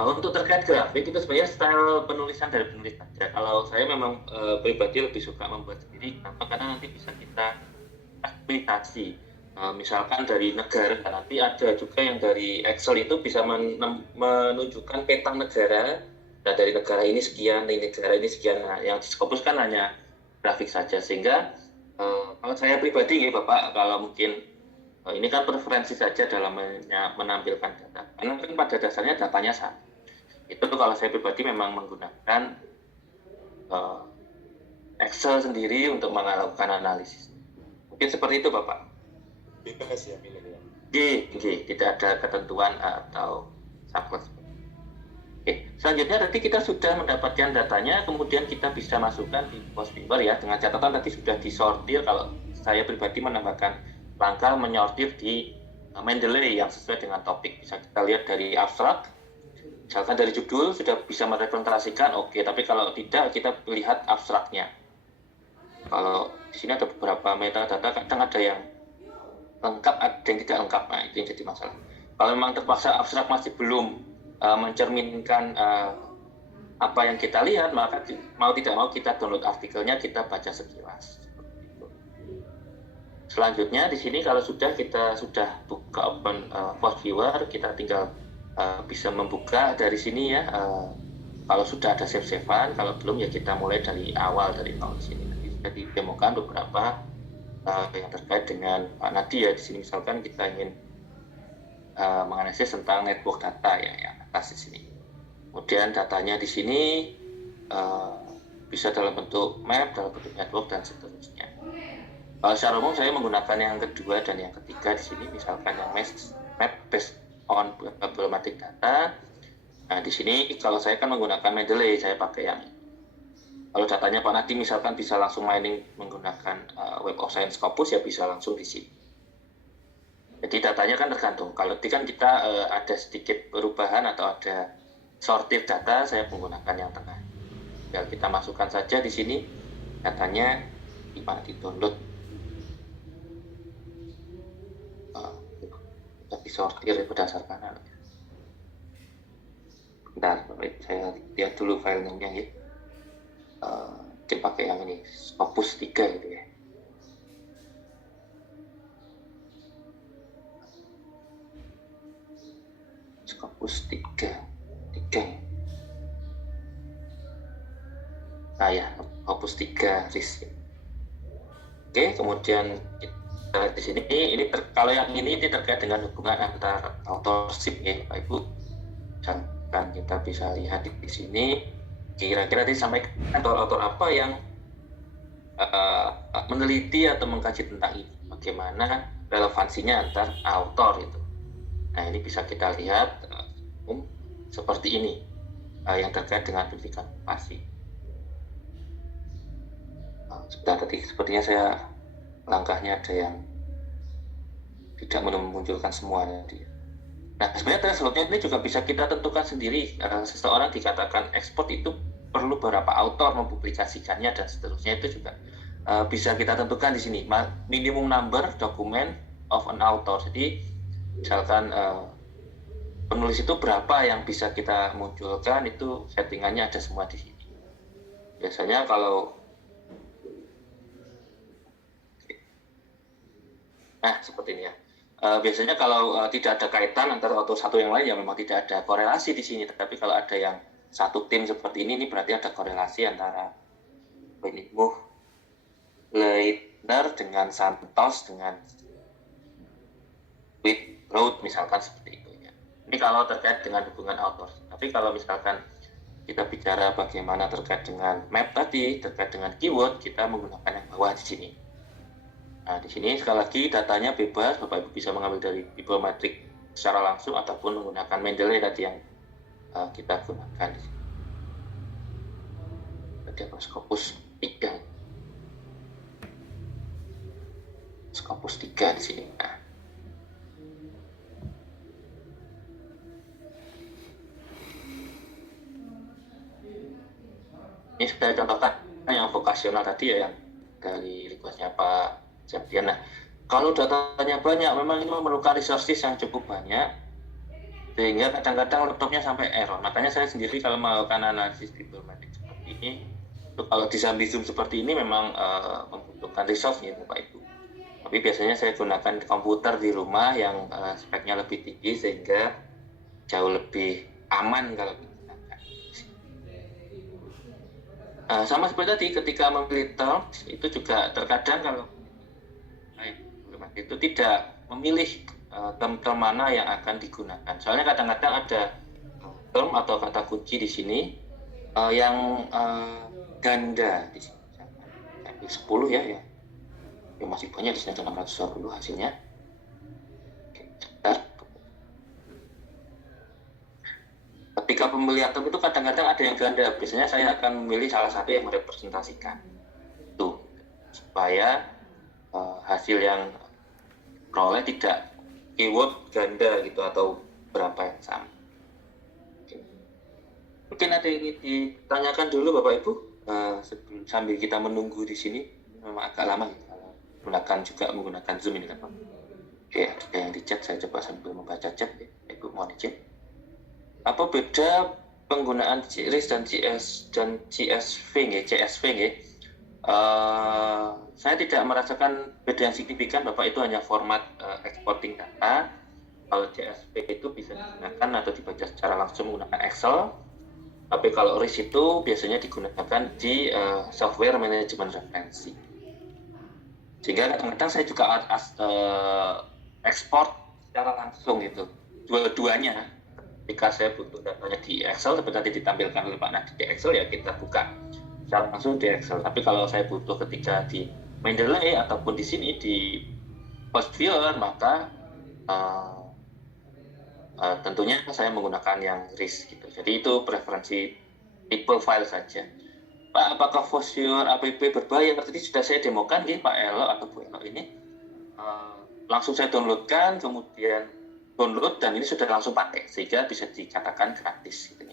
Untuk terkait grafik itu sebenarnya style penulisan dari penulis saja. Kalau saya memang pribadi lebih suka membuat sendiri, kenapa? Karena nanti bisa kita aplikasi. Misalkan dari negara, nanti ada juga yang dari Excel itu bisa menunjukkan peta negara. Nah, dari negara ini sekian, dari negara ini sekian. Nah, yang di Scopus kan hanya grafik saja, sehingga kalau saya pribadi, Bapak, kalau mungkin ini kan preferensi saja dalam menampilkan data. Karena kan pada dasarnya datanya sama. Itu kalau saya pribadi memang menggunakan Excel sendiri untuk melakukan analisis. Mungkin seperti itu, Bapak. Bebas ya pilih ya. Tidak ada ketentuan atau subclass. Oke, selanjutnya tadi kita sudah mendapatkan datanya, kemudian kita bisa masukkan di post viewer ya. Dengan catatan tadi sudah disortir. Kalau saya pribadi menambahkan langkah menyortir di Mendeley yang sesuai dengan topik. Bisa kita lihat dari abstrak, misalkan dari judul sudah bisa merepresentasikan, oke. Tapi kalau tidak, kita lihat abstraknya. Kalau di sini ada beberapa metadata, kadang ada yang lengkap, ada yang tidak lengkap. Nah, itu yang jadi masalah. Kalau memang terpaksa abstrak masih belum mencerminkan apa yang kita lihat, maka mau tidak mau kita download artikelnya, kita baca sekilas. Selanjutnya di sini kalau kita sudah buka open post viewer, kita tinggal bisa membuka dari sini ya. Kalau sudah ada save-savean, kalau belum ya kita mulai dari awal dari nol di sini. Nanti sudah didemokan beberapa yang terkait dengan Pak Nadi ya. Di sini misalkan kita ingin menganalisis tentang network data ya, yang atas di sini. Kemudian datanya di sini bisa dalam bentuk map, dalam bentuk network dan seterusnya. Secara umum saya menggunakan yang kedua dan yang ketiga di sini, misalkan yang map based on problematic data. Nah di sini kalau saya kan menggunakan Mendeley, saya pakai yang ini. Kalau datanya Pak Nadi misalkan bisa langsung mining menggunakan Web of Science Scopus ya bisa langsung di sini. Jadi datanya kan tergantung. Kalau kan kita ada sedikit perubahan atau ada sortir data, saya menggunakan yang tengah. Ya kita masukkan saja di sini datanya di mana di download. Kita disortir berdasarkan bentar, saya lihat dulu filenya ya. Kita pakai yang ini Scopus 3 gitu ya. Scopus 3 nah ya, Scopus 3 RIS. Oke, kemudian kita di sini ini kalau yang ini terkait dengan hubungan antar authorship ya Pak Ibu. Misalkan kita bisa lihat di sini kira-kira disampaikan autor apa yang meneliti atau mengkaji tentang ini, bagaimana relevansinya antar autor itu. Nah ini bisa kita lihat seperti ini yang terkait dengan pendidikan vokasi. Sebentar tadi sepertinya saya langkahnya ada yang tidak memunculkan semua tadi. Nah sebenarnya thresholdnya ini juga bisa kita tentukan sendiri. Seseorang dikatakan ekspor itu perlu beberapa autor mempublikasikannya dan seterusnya, itu juga bisa kita tentukan di sini. Minimum number document of an author. Jadi misalkan penulis itu berapa yang bisa kita munculkan, itu settingannya ada semua di sini. Biasanya kalau seperti ini ya. Biasanya kalau tidak ada kaitan antara author satu yang lain ya memang tidak ada korelasi di sini. Tapi kalau ada yang satu tim seperti ini berarti ada korelasi antara Benigmuh, Leitner dengan Santos dengan Whitroud misalkan seperti itu ya. Ini kalau terkait dengan hubungan author. Tapi kalau misalkan kita bicara bagaimana terkait dengan map tadi, terkait dengan keyword, kita menggunakan yang bawah di sini. Nah, di sini sekali lagi datanya bebas, Bapak Ibu bisa mengambil dari bibliometrik secara langsung ataupun menggunakan Mendeley tadi yang kita gunakan di sini. Ada Scopus 3. Scopus 3 di sini. Nah. Ini saya contohkan yang vokasional tadi ya, yang dari requestnya Pak Septian. Nah, kalau datanya banyak, memang ini memerlukan resources yang cukup banyak. sehingga kadang-kadang laptopnya sampai error. Makanya saya sendiri kalau melakukan analisis Bibliomatic seperti ini, kalau di Zoom seperti ini memang membutuhkan resource-nya Bapak Ibu. Tapi biasanya saya gunakan komputer di rumah yang speknya lebih tinggi sehingga jauh lebih aman kalau digunakan. Sama seperti tadi ketika memilih terms itu juga terkadang kalau itu tidak memilih term mana yang akan digunakan. Soalnya kadang-kadang ada term atau kata kunci di sini yang ganda di sini. 10 ya. Ya masih banyak di sini, ada 620 hasilnya. Ketika pemilihan term itu kadang-kadang ada yang ganda. Biasanya saya akan memilih salah satu yang merepresentasikan itu supaya hasil yang peroleh tidak keyword ganda gitu atau berapa yang sama. Mungkin ada yang ditanyakan dulu Bapak Ibu sambil kita menunggu di sini. Memang agak lama ya. Gunakan juga menggunakan Zoom ini kan Pak. Oke, ada yang di chat, saya coba sambil membaca chat ya. Ibu mohon izin. Apa beda penggunaan CRIS dan CSV ya? Saya tidak merasakan beda yang signifikan, Bapak. Itu hanya format exporting data. Kalau CSV itu bisa digunakan atau dibaca secara langsung menggunakan Excel. Tapi kalau RIS itu biasanya digunakan di software manajemen referensi. Sehingga kadang-kadang saya juga ekspor secara langsung gitu. Dua-duanya. Ketika saya butuh datanya di Excel, seperti tadi ditampilkan oleh Pak Nadi di Excel, ya kita buka secara langsung di Excel. Tapi kalau saya butuh ketika di Mendeley ataupun di sini di Post Viewer, maka tentunya saya menggunakan yang RIS gitu. Jadi itu preferensi tipe file saja. Pak, apakah Vosure APP berbayar? Tadi sudah saya demokan nih Pak Elo atau Bu Elo ini. Langsung saya downloadkan, kemudian download dan ini sudah langsung pakai sehingga bisa dikatakan gratis gitu.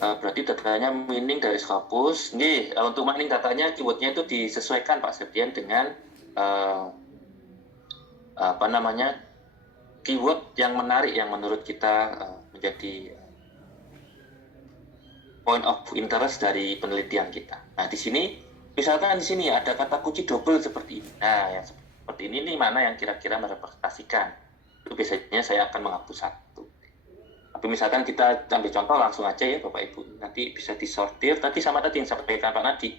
Berarti datanya mining dari Scopus. Nih, untuk mining datanya keywordnya itu disesuaikan Pak Septian dengan keyword yang menarik yang menurut kita menjadi point of interest dari penelitian kita. Nah, di sini misalkan di sini ada kata kunci double seperti ini. Nah, yang seperti ini mana yang kira-kira merepresentasikan? Itu biasanya saya akan menghapus satu. Tapi misalkan kita ambil contoh langsung aja ya Bapak Ibu. Nanti bisa disortir. Tadi sama tadi yang sampaikan Pak Nadi.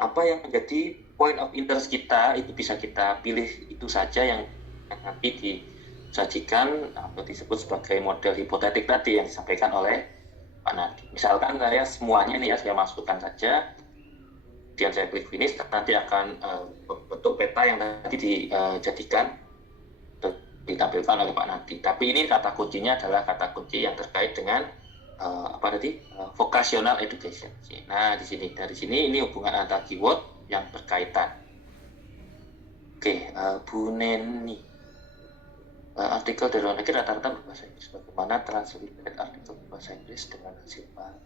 Apa yang menjadi point of interest kita itu bisa kita pilih itu saja yang nanti disajikan atau disebut sebagai model hipotetik tadi yang disampaikan oleh Pak Nadi. Misalkan saya semuanya nih ya saya masukkan saja, kemudian saya klik finish, nanti akan bentuk peta yang tadi dijadikan ditampilkan oleh Pak Nadi. Tapi ini kata kuncinya adalah kata kunci yang terkait dengan vocational education. Nah di sini dari sini ini hubungan antara keyword yang berkaitan. Oke, Bu Neni. Artikel dari luar negeri rata-rata berbahasa Inggris. Bagaimana translate artikel berbahasa Inggris dengan hasil bahan?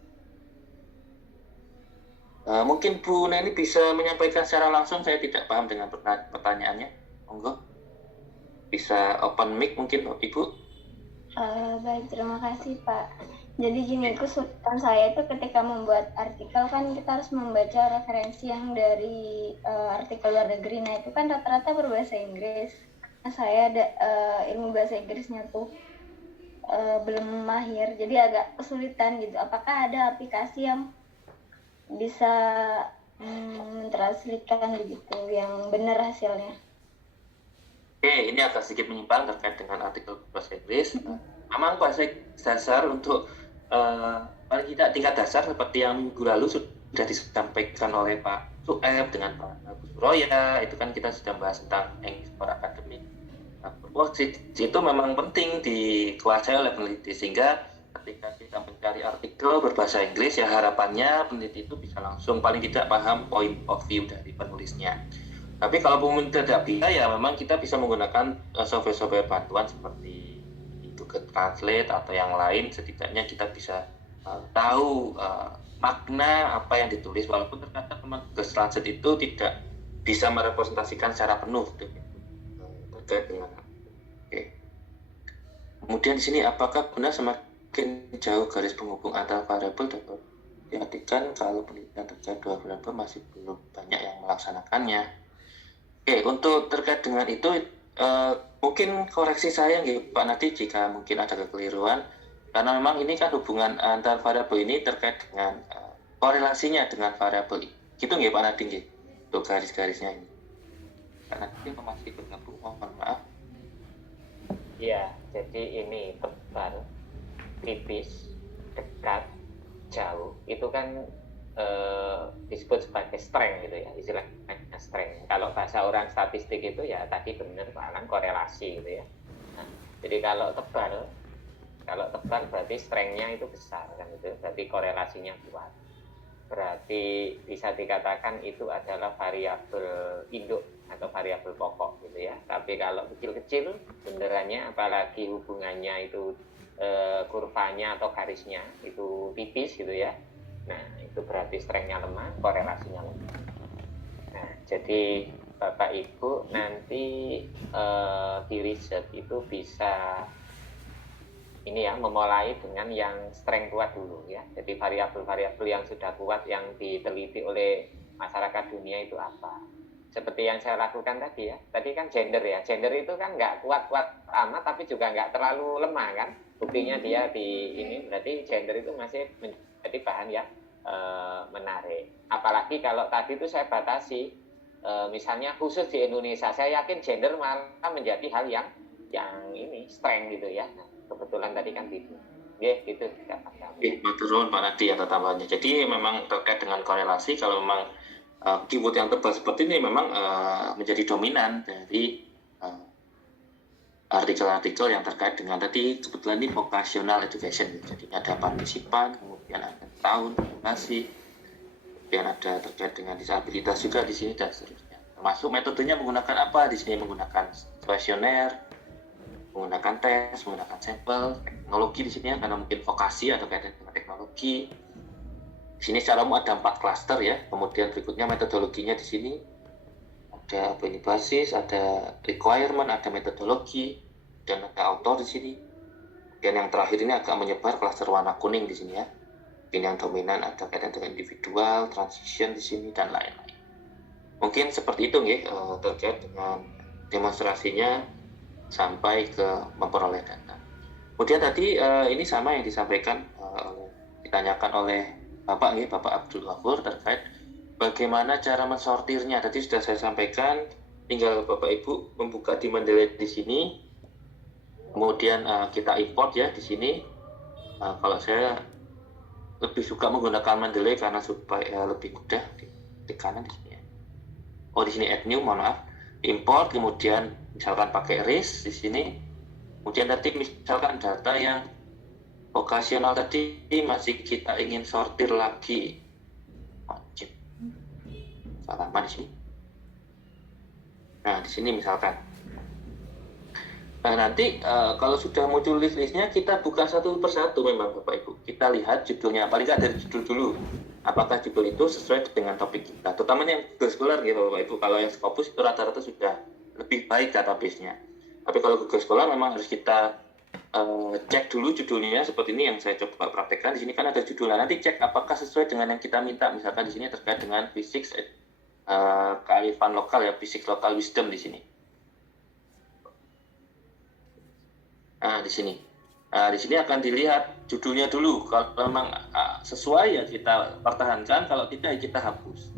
Mungkin Bu Neni bisa menyampaikan secara langsung. Saya tidak paham dengan pertanyaannya. Monggo. Bisa open mic mungkin Ibu. Baik, terima kasih Pak. Jadi gini, kesulitan saya itu ketika membuat artikel kan kita harus membaca referensi yang dari artikel luar negeri. Nah itu kan rata-rata berbahasa Inggris. Saya ada ilmu bahasa Inggrisnya tuh belum mahir, jadi agak kesulitan gitu. Apakah ada aplikasi yang bisa mentranslitkan begitu yang benar hasilnya? Oke, ini agak sedikit menyimpang terkait dengan artikel bahasa Inggris. Memang bahasa dasar untuk paling tidak tingkat dasar seperti yang minggu lalu sudah disampaikan oleh Pak Sueb dengan Pak Agus Roya, itu kan kita sudah bahas tentang English for Academic. Itu memang penting dikuasai oleh peneliti sehingga ketika kita mencari artikel berbahasa Inggris ya harapannya peneliti itu bisa langsung paling tidak paham point of view dari penulisnya. Tapi kalau penulis tidak bisa ya memang kita bisa menggunakan software bantuan seperti Google Translate atau yang lain, setidaknya kita bisa tahu makna apa yang ditulis walaupun ternyata memang Google Translate itu tidak bisa merepresentasikan secara penuh terkait dengan Kemudian di sini apakah benar semakin jauh garis penghubung antar variabel dapat diartikan kalau penelitian terkait dua variabel masih belum banyak yang melaksanakannya. Oke, untuk terkait dengan itu mungkin koreksi saya Pak Nadi jika mungkin ada kekeliruan, karena memang ini kan hubungan antar variabel ini terkait dengan korelasinya dengan variabel gitu nggih Pak Nadi nggih, untuk garis-garisnya ini. Pak Nadi masih bergabung, mohon maaf. Ya, jadi ini tebal, tipis, dekat, jauh, itu kan disebut sebagai strength gitu ya, istilahnya strength. Kalau bahasa orang statistik itu ya tadi benar Pak Alan, korelasi gitu ya. Nah, jadi kalau tebal berarti strength-nya itu besar kan, itu berarti korelasinya kuat. Berarti bisa dikatakan itu adalah variabel induk atau variabel pokok gitu ya. Tapi kalau kecil-kecil benerannya, apalagi hubungannya itu kurvanya atau garisnya itu tipis gitu ya, nah itu berarti strength-nya lemah, korelasinya lemah. Nah jadi Bapak Ibu nanti di riset itu bisa ini ya, memulai dengan yang strength kuat dulu ya. Jadi variabel-variabel yang sudah kuat yang diteliti oleh masyarakat dunia itu apa. Seperti yang saya lakukan tadi ya. Tadi kan gender ya. Gender itu kan nggak kuat-kuat amat tapi juga nggak terlalu lemah kan. Buktinya dia di ini berarti gender itu masih menjadi bahan yang menarik. Apalagi kalau tadi itu saya batasi misalnya khusus di Indonesia, saya yakin gender malah menjadi hal yang ini strength gitu ya. Nah, kebetulan tadi kan gitu. Ya, gitu. Maturun Pak Nadi atas tambahannya. Jadi memang terkait dengan korelasi, kalau memang keyword yang tebal seperti ini memang menjadi dominan dari artikel-artikel yang terkait dengan tadi, kebetulan ini vocational education. Jadi ada partisipan, kemudian ada tahun, edukasi, kemudian ada terkait dengan disabilitas juga di sini dan seterusnya. Termasuk metodenya menggunakan apa? Di sini menggunakan kuesioner, menggunakan tes, menggunakan sampel, teknologi di sini ya, karena mungkin vokasi atau kaitan dengan teknologi. Di sini secara umum ada 4 klaster ya. Kemudian berikutnya metodologinya di sini ada apa ini basis, ada requirement, ada metodologi, dan ada author di sini. Dan yang terakhir ini agak menyebar klaster warna kuning di sini ya. Ini yang dominan ada kaitan dengan individual, transition di sini dan lain-lain. Mungkin seperti itu ya terkait dengan demonstrasinya sampai ke memperoleh data. Kemudian tadi ini sama yang disampaikan ditanyakan oleh Bapak Abdul Ghafur terkait bagaimana cara mensortirnya. Tadi sudah saya sampaikan, tinggal Bapak Ibu membuka di Mendeley di sini, kemudian kita import ya di sini. Kalau saya lebih suka menggunakan Mendeley karena supaya lebih mudah di kanan di sini ya. Oh di sini add new, mohon maaf. Import, kemudian misalkan pakai RIS di sini, kemudian tadi misalkan data yang vokasional tadi masih kita ingin sortir lagi, wajib halaman di sini. Nah di sini misalkan, nah nanti kalau sudah muncul list-listnya kita buka satu persatu memang Bapak Ibu. Kita lihat judulnya, paling nggak dari judul dulu. Apakah judul itu sesuai dengan topik kita, terutama yang Google Scholar gitu Bapak Ibu. Kalau yang Scopus itu rata-rata sudah lebih baik database-nya. Tapi kalau Google Scholar memang harus kita cek dulu judulnya, seperti ini yang saya coba praktekkan. Di sini kan ada judulnya. Nanti cek apakah sesuai dengan yang kita minta. Misalkan di sini terkait dengan physics kearifan lokal ya, physics local wisdom di sini. Nah, di sini. Nah, di sini akan dilihat judulnya dulu. Kalau memang sesuai ya kita pertahankan, kalau tidak ya kita hapus.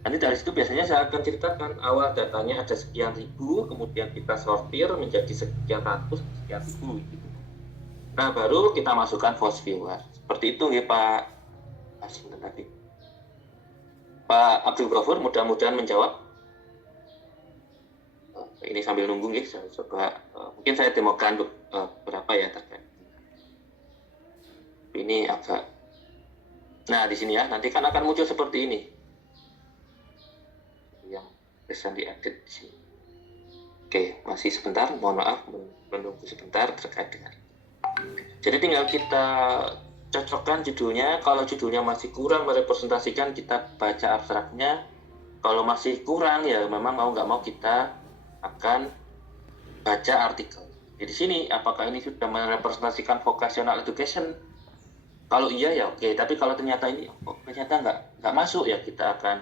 Nanti dari situ biasanya saya akan ceritakan awal datanya ada sekian ribu, kemudian kita sortir menjadi sekian ratus, sekian ribu. Gitu. Nah, baru kita masukkan force viewer. Seperti itu ya Pak tadi. Pak Abdul Ghafur mudah-mudahan menjawab. Ini sambil nunggu ya, saya coba mungkin saya demokan berapa ya terkait. Ini agak. Nah, di sini ya, nanti kan akan muncul seperti ini. Yang bisa diedit di sini. Oke, masih sebentar, mohon maaf menunggu sebentar terkait dengan ini. Jadi tinggal kita cocokkan judulnya. Kalau judulnya masih kurang merepresentasikan, kita baca abstraknya. Kalau masih kurang ya memang mau nggak mau kita akan baca artikel. Di sini apakah ini sudah merepresentasikan vocational education? Kalau iya ya oke, tapi kalau ternyata ini ternyata nggak masuk ya kita akan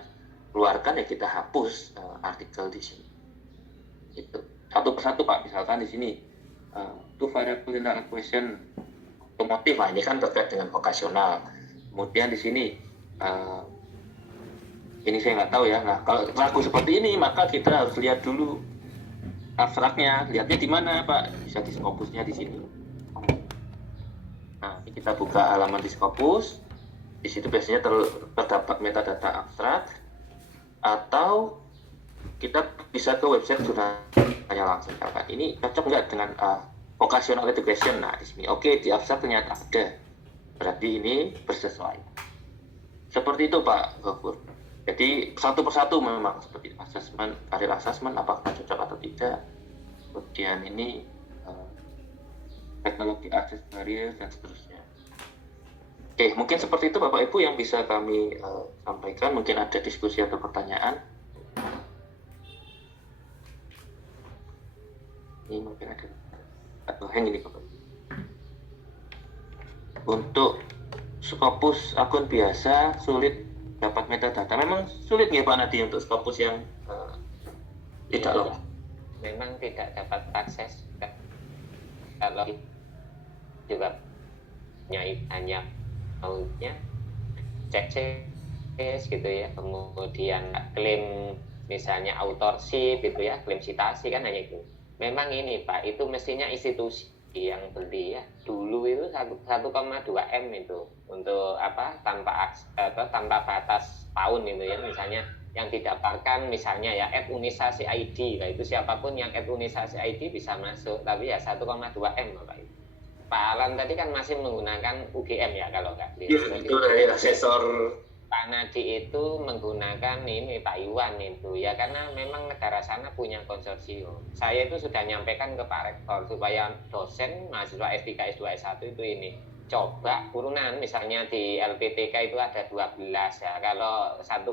keluarkan, ya kita hapus artikel di sini. Itu satu persatu Pak, misalkan di sini two variable in the equation otomotif, nah ini kan terkait dengan vocational. Kemudian di sini ini saya nggak tahu ya. Nah kalau ragu seperti ini maka kita harus lihat dulu abstraknya, lihatnya di mana Pak? Bisa di Scopusnya di sini. Nah, ini kita buka halaman di Scopus. Di situ biasanya terdapat metadata abstrak, atau kita bisa ke website jurnalnya langsung. Ini cocok nggak dengan vocational education? Nah, di sini oke, di abstrak ternyata ada. Berarti ini bersesuaian. Seperti itu Pak Gofur. Jadi satu persatu memang seperti assessment, karir assessment, apakah cocok atau tidak. Kemudian ini teknologi akses karir dan seterusnya. Oke, mungkin seperti itu Bapak Ibu yang bisa kami sampaikan. Mungkin ada diskusi atau pertanyaan. Ini mungkin ada atau hang ini Bapak. Untuk Scopus akun biasa sulit dapat metadata. Memang sulit nggak Pak Nadi untuk Scopus yang tidak login? Memang tidak dapat akses. Kalau juga hanya maunya cek gitu ya, kemudian klaim misalnya authorship gitu ya, klaim citasi kan hanya itu. Memang ini Pak, itu mestinya institusi yang beli ya. Dulu itu 1,2 M itu untuk tanpa batas tahun itu ya, misalnya yang didaftarkan misalnya ya @unisasi ID, nah itu siapapun yang @unisasi ID bisa masuk, tapi ya 1,2 M Bapak Ibu. Pak Alan tadi kan masih menggunakan UGM ya kalau nggak Iya, itu dari asesor. Pak Nadi itu menggunakan ini Pak Iwan itu ya, karena memang negara sana punya konsorsium. Saya itu sudah nyampaikan ke Pak Rektor supaya dosen mahasiswa S3, S2, S1 itu ini coba urunan, misalnya di LPTK itu ada 12 ya. Kalau 1,2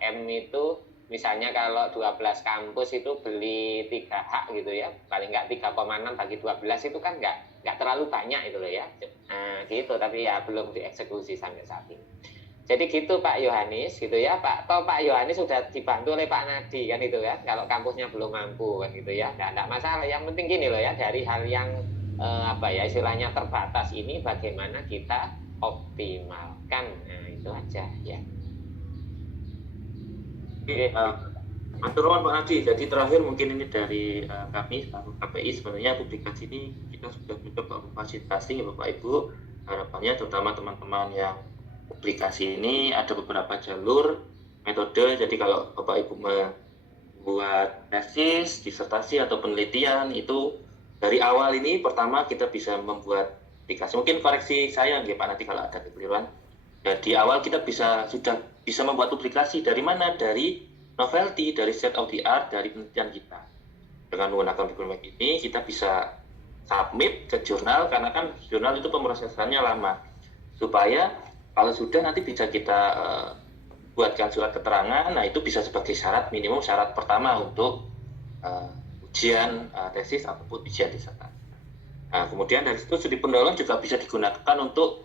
M itu misalnya kalau 12 kampus itu beli 3 hak gitu ya, paling nggak 3,6 bagi 12 itu kan nggak terlalu banyak itu loh ya. Nah gitu, tapi ya belum dieksekusi sampai saat ini. Jadi gitu Pak Yohanes gitu ya, Pak Yohanes sudah dibantu oleh Pak Nadi kan itu ya, kalau kampusnya belum mampu kan gitu ya, nggak masalah. Yang penting gini loh ya, dari hal yang istilahnya terbatas ini bagaimana kita optimalkan, nah itu aja ya. Oke, matur nuwun Pak Nadi. Jadi terakhir mungkin ini dari kami selaku KPI, sebenarnya publikasi ini kita sudah mencoba memfasilitasi ya Bapak Ibu. Harapannya terutama teman-teman yang publikasi ini ada beberapa jalur metode. Jadi kalau Bapak Ibu membuat tesis, disertasi atau penelitian, itu dari awal ini pertama kita bisa membuat publikasi. Mungkin koreksi saya nggih Pak Nadi kalau ada kekeliruan. Di awal kita sudah bisa membuat publikasi dari mana? Dari novelty, dari state of the art, dari penelitian kita. Dengan menggunakan dokumen ini kita bisa submit ke jurnal, karena kan jurnal itu pemrosesannya lama. Supaya kalau sudah nanti bisa kita buatkan surat keterangan, nah itu bisa sebagai syarat, minimum syarat pertama untuk ujian tesis ataupun ujian disertasi. Nah, kemudian dari situ studi pendahuluan juga bisa digunakan untuk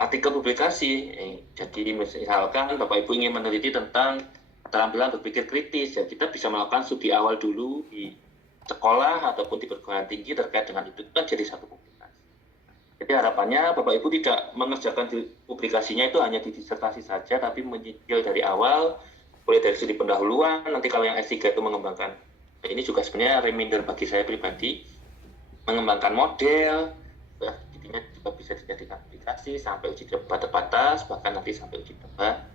artikel publikasi. Jadi misalkan Bapak Ibu ingin meneliti tentang keterampilan berpikir kritis, ya kita bisa melakukan studi awal dulu di sekolah ataupun di perguruan tinggi terkait dengan itu kan jadi satu publikasi. Jadi harapannya Bapak Ibu tidak mengerjakan publikasinya itu hanya di disertasi saja, tapi menyicil dari awal, mulai dari studi pendahuluan. Nanti kalau yang S3 itu mengembangkan, ini juga sebenarnya reminder bagi saya pribadi, mengembangkan model, intinya juga bisa dijadikan aplikasi sampai uji coba terbatas, bahkan nanti sampai uji coba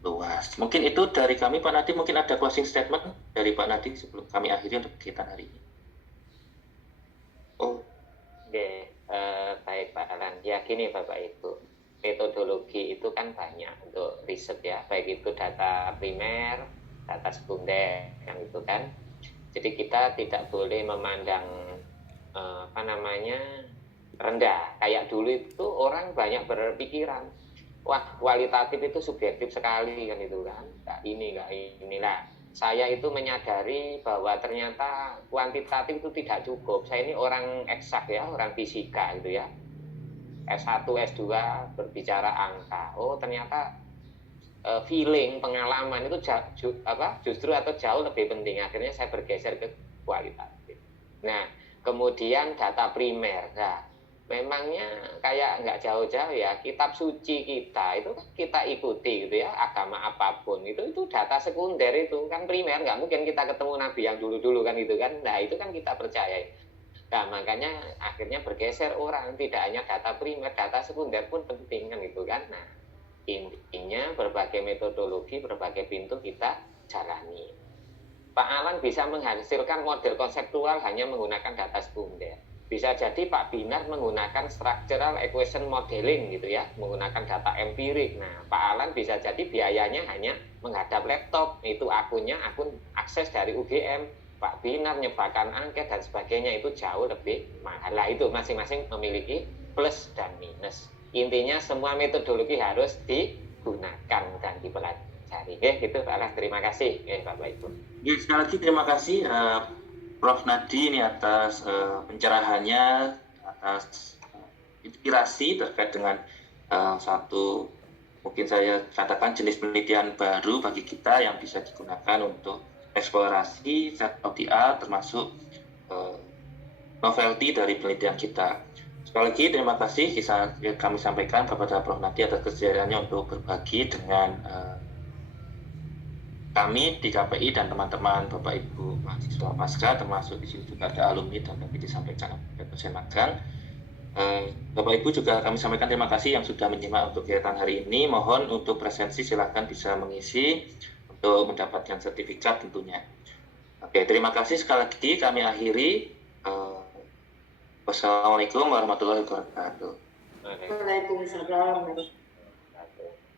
luas. Mungkin itu dari kami Pak Nadi. Mungkin ada closing statement dari Pak Nadi sebelum kami akhiri untuk kegiatan hari ini. Baik Pak Alan. Ya gini Bapak Ibu, metodologi itu kan banyak untuk riset ya, baik itu data primer, data sekunder, yang itu kan. Jadi kita tidak boleh memandang rendah. Kayak dulu itu orang banyak berpikiran, wah kualitatif itu subjektif sekali kan itu kan, nggak inilah. saya itu menyadari bahwa ternyata kuantitatif itu tidak cukup. Saya ini orang eksak ya, orang fisika gitu ya. S1, S2 berbicara angka. Oh, ternyata feeling, pengalaman itu justru atau jauh lebih penting. Akhirnya saya bergeser ke kualitatif. Nah, kemudian data primer. Nah, memangnya kayak nggak jauh-jauh ya, kitab suci kita itu kan kita ikuti gitu ya, agama apapun itu data sekunder, itu kan primer, nggak mungkin kita ketemu nabi yang dulu-dulu kan itu kan. Nah, itu kan kita percaya. Nah, makanya akhirnya bergeser orang, tidak hanya data primer, data sekunder pun penting kan itu kan. Nah, intinya berbagai metodologi, berbagai pintu kita jalani. Pak Alan bisa menghasilkan model konseptual hanya menggunakan data sekunder. Bisa jadi Pak Binar menggunakan structural equation modeling gitu ya, menggunakan data empirik. Nah, Pak Alan bisa jadi biayanya hanya menghadap laptop, itu akun akses dari UGM. Pak Binar nyebarkan angket dan sebagainya itu jauh lebih mahal. Lah, itu masing-masing memiliki plus dan minus. Intinya semua metodologi harus digunakan dan dipelajari. Gitu Pak Alan, terima kasih Bapak Ibu. Ya, sekali lagi terima kasih Prof. Nadi ini atas pencerahannya, atas inspirasi terkait dengan satu, mungkin saya katakan jenis penelitian baru bagi kita yang bisa digunakan untuk eksplorasi state of the art, termasuk novelty dari penelitian kita. Sekali lagi terima kasih kami sampaikan kepada Prof. Nadi atas kesediaannya untuk berbagi dengan kami di KPI dan teman-teman Bapak Ibu mahasiswa Pasca, termasuk di sini juga ada alumni dan tadi disampaikan oleh dosen magang. Bapak Ibu juga kami sampaikan terima kasih yang sudah menyimak untuk kegiatan hari ini. Mohon untuk presensi silakan bisa mengisi untuk mendapatkan sertifikat tentunya. Oke, terima kasih sekali lagi kami akhiri. Wassalamualaikum warahmatullahi wabarakatuh. Waalaikumsalam.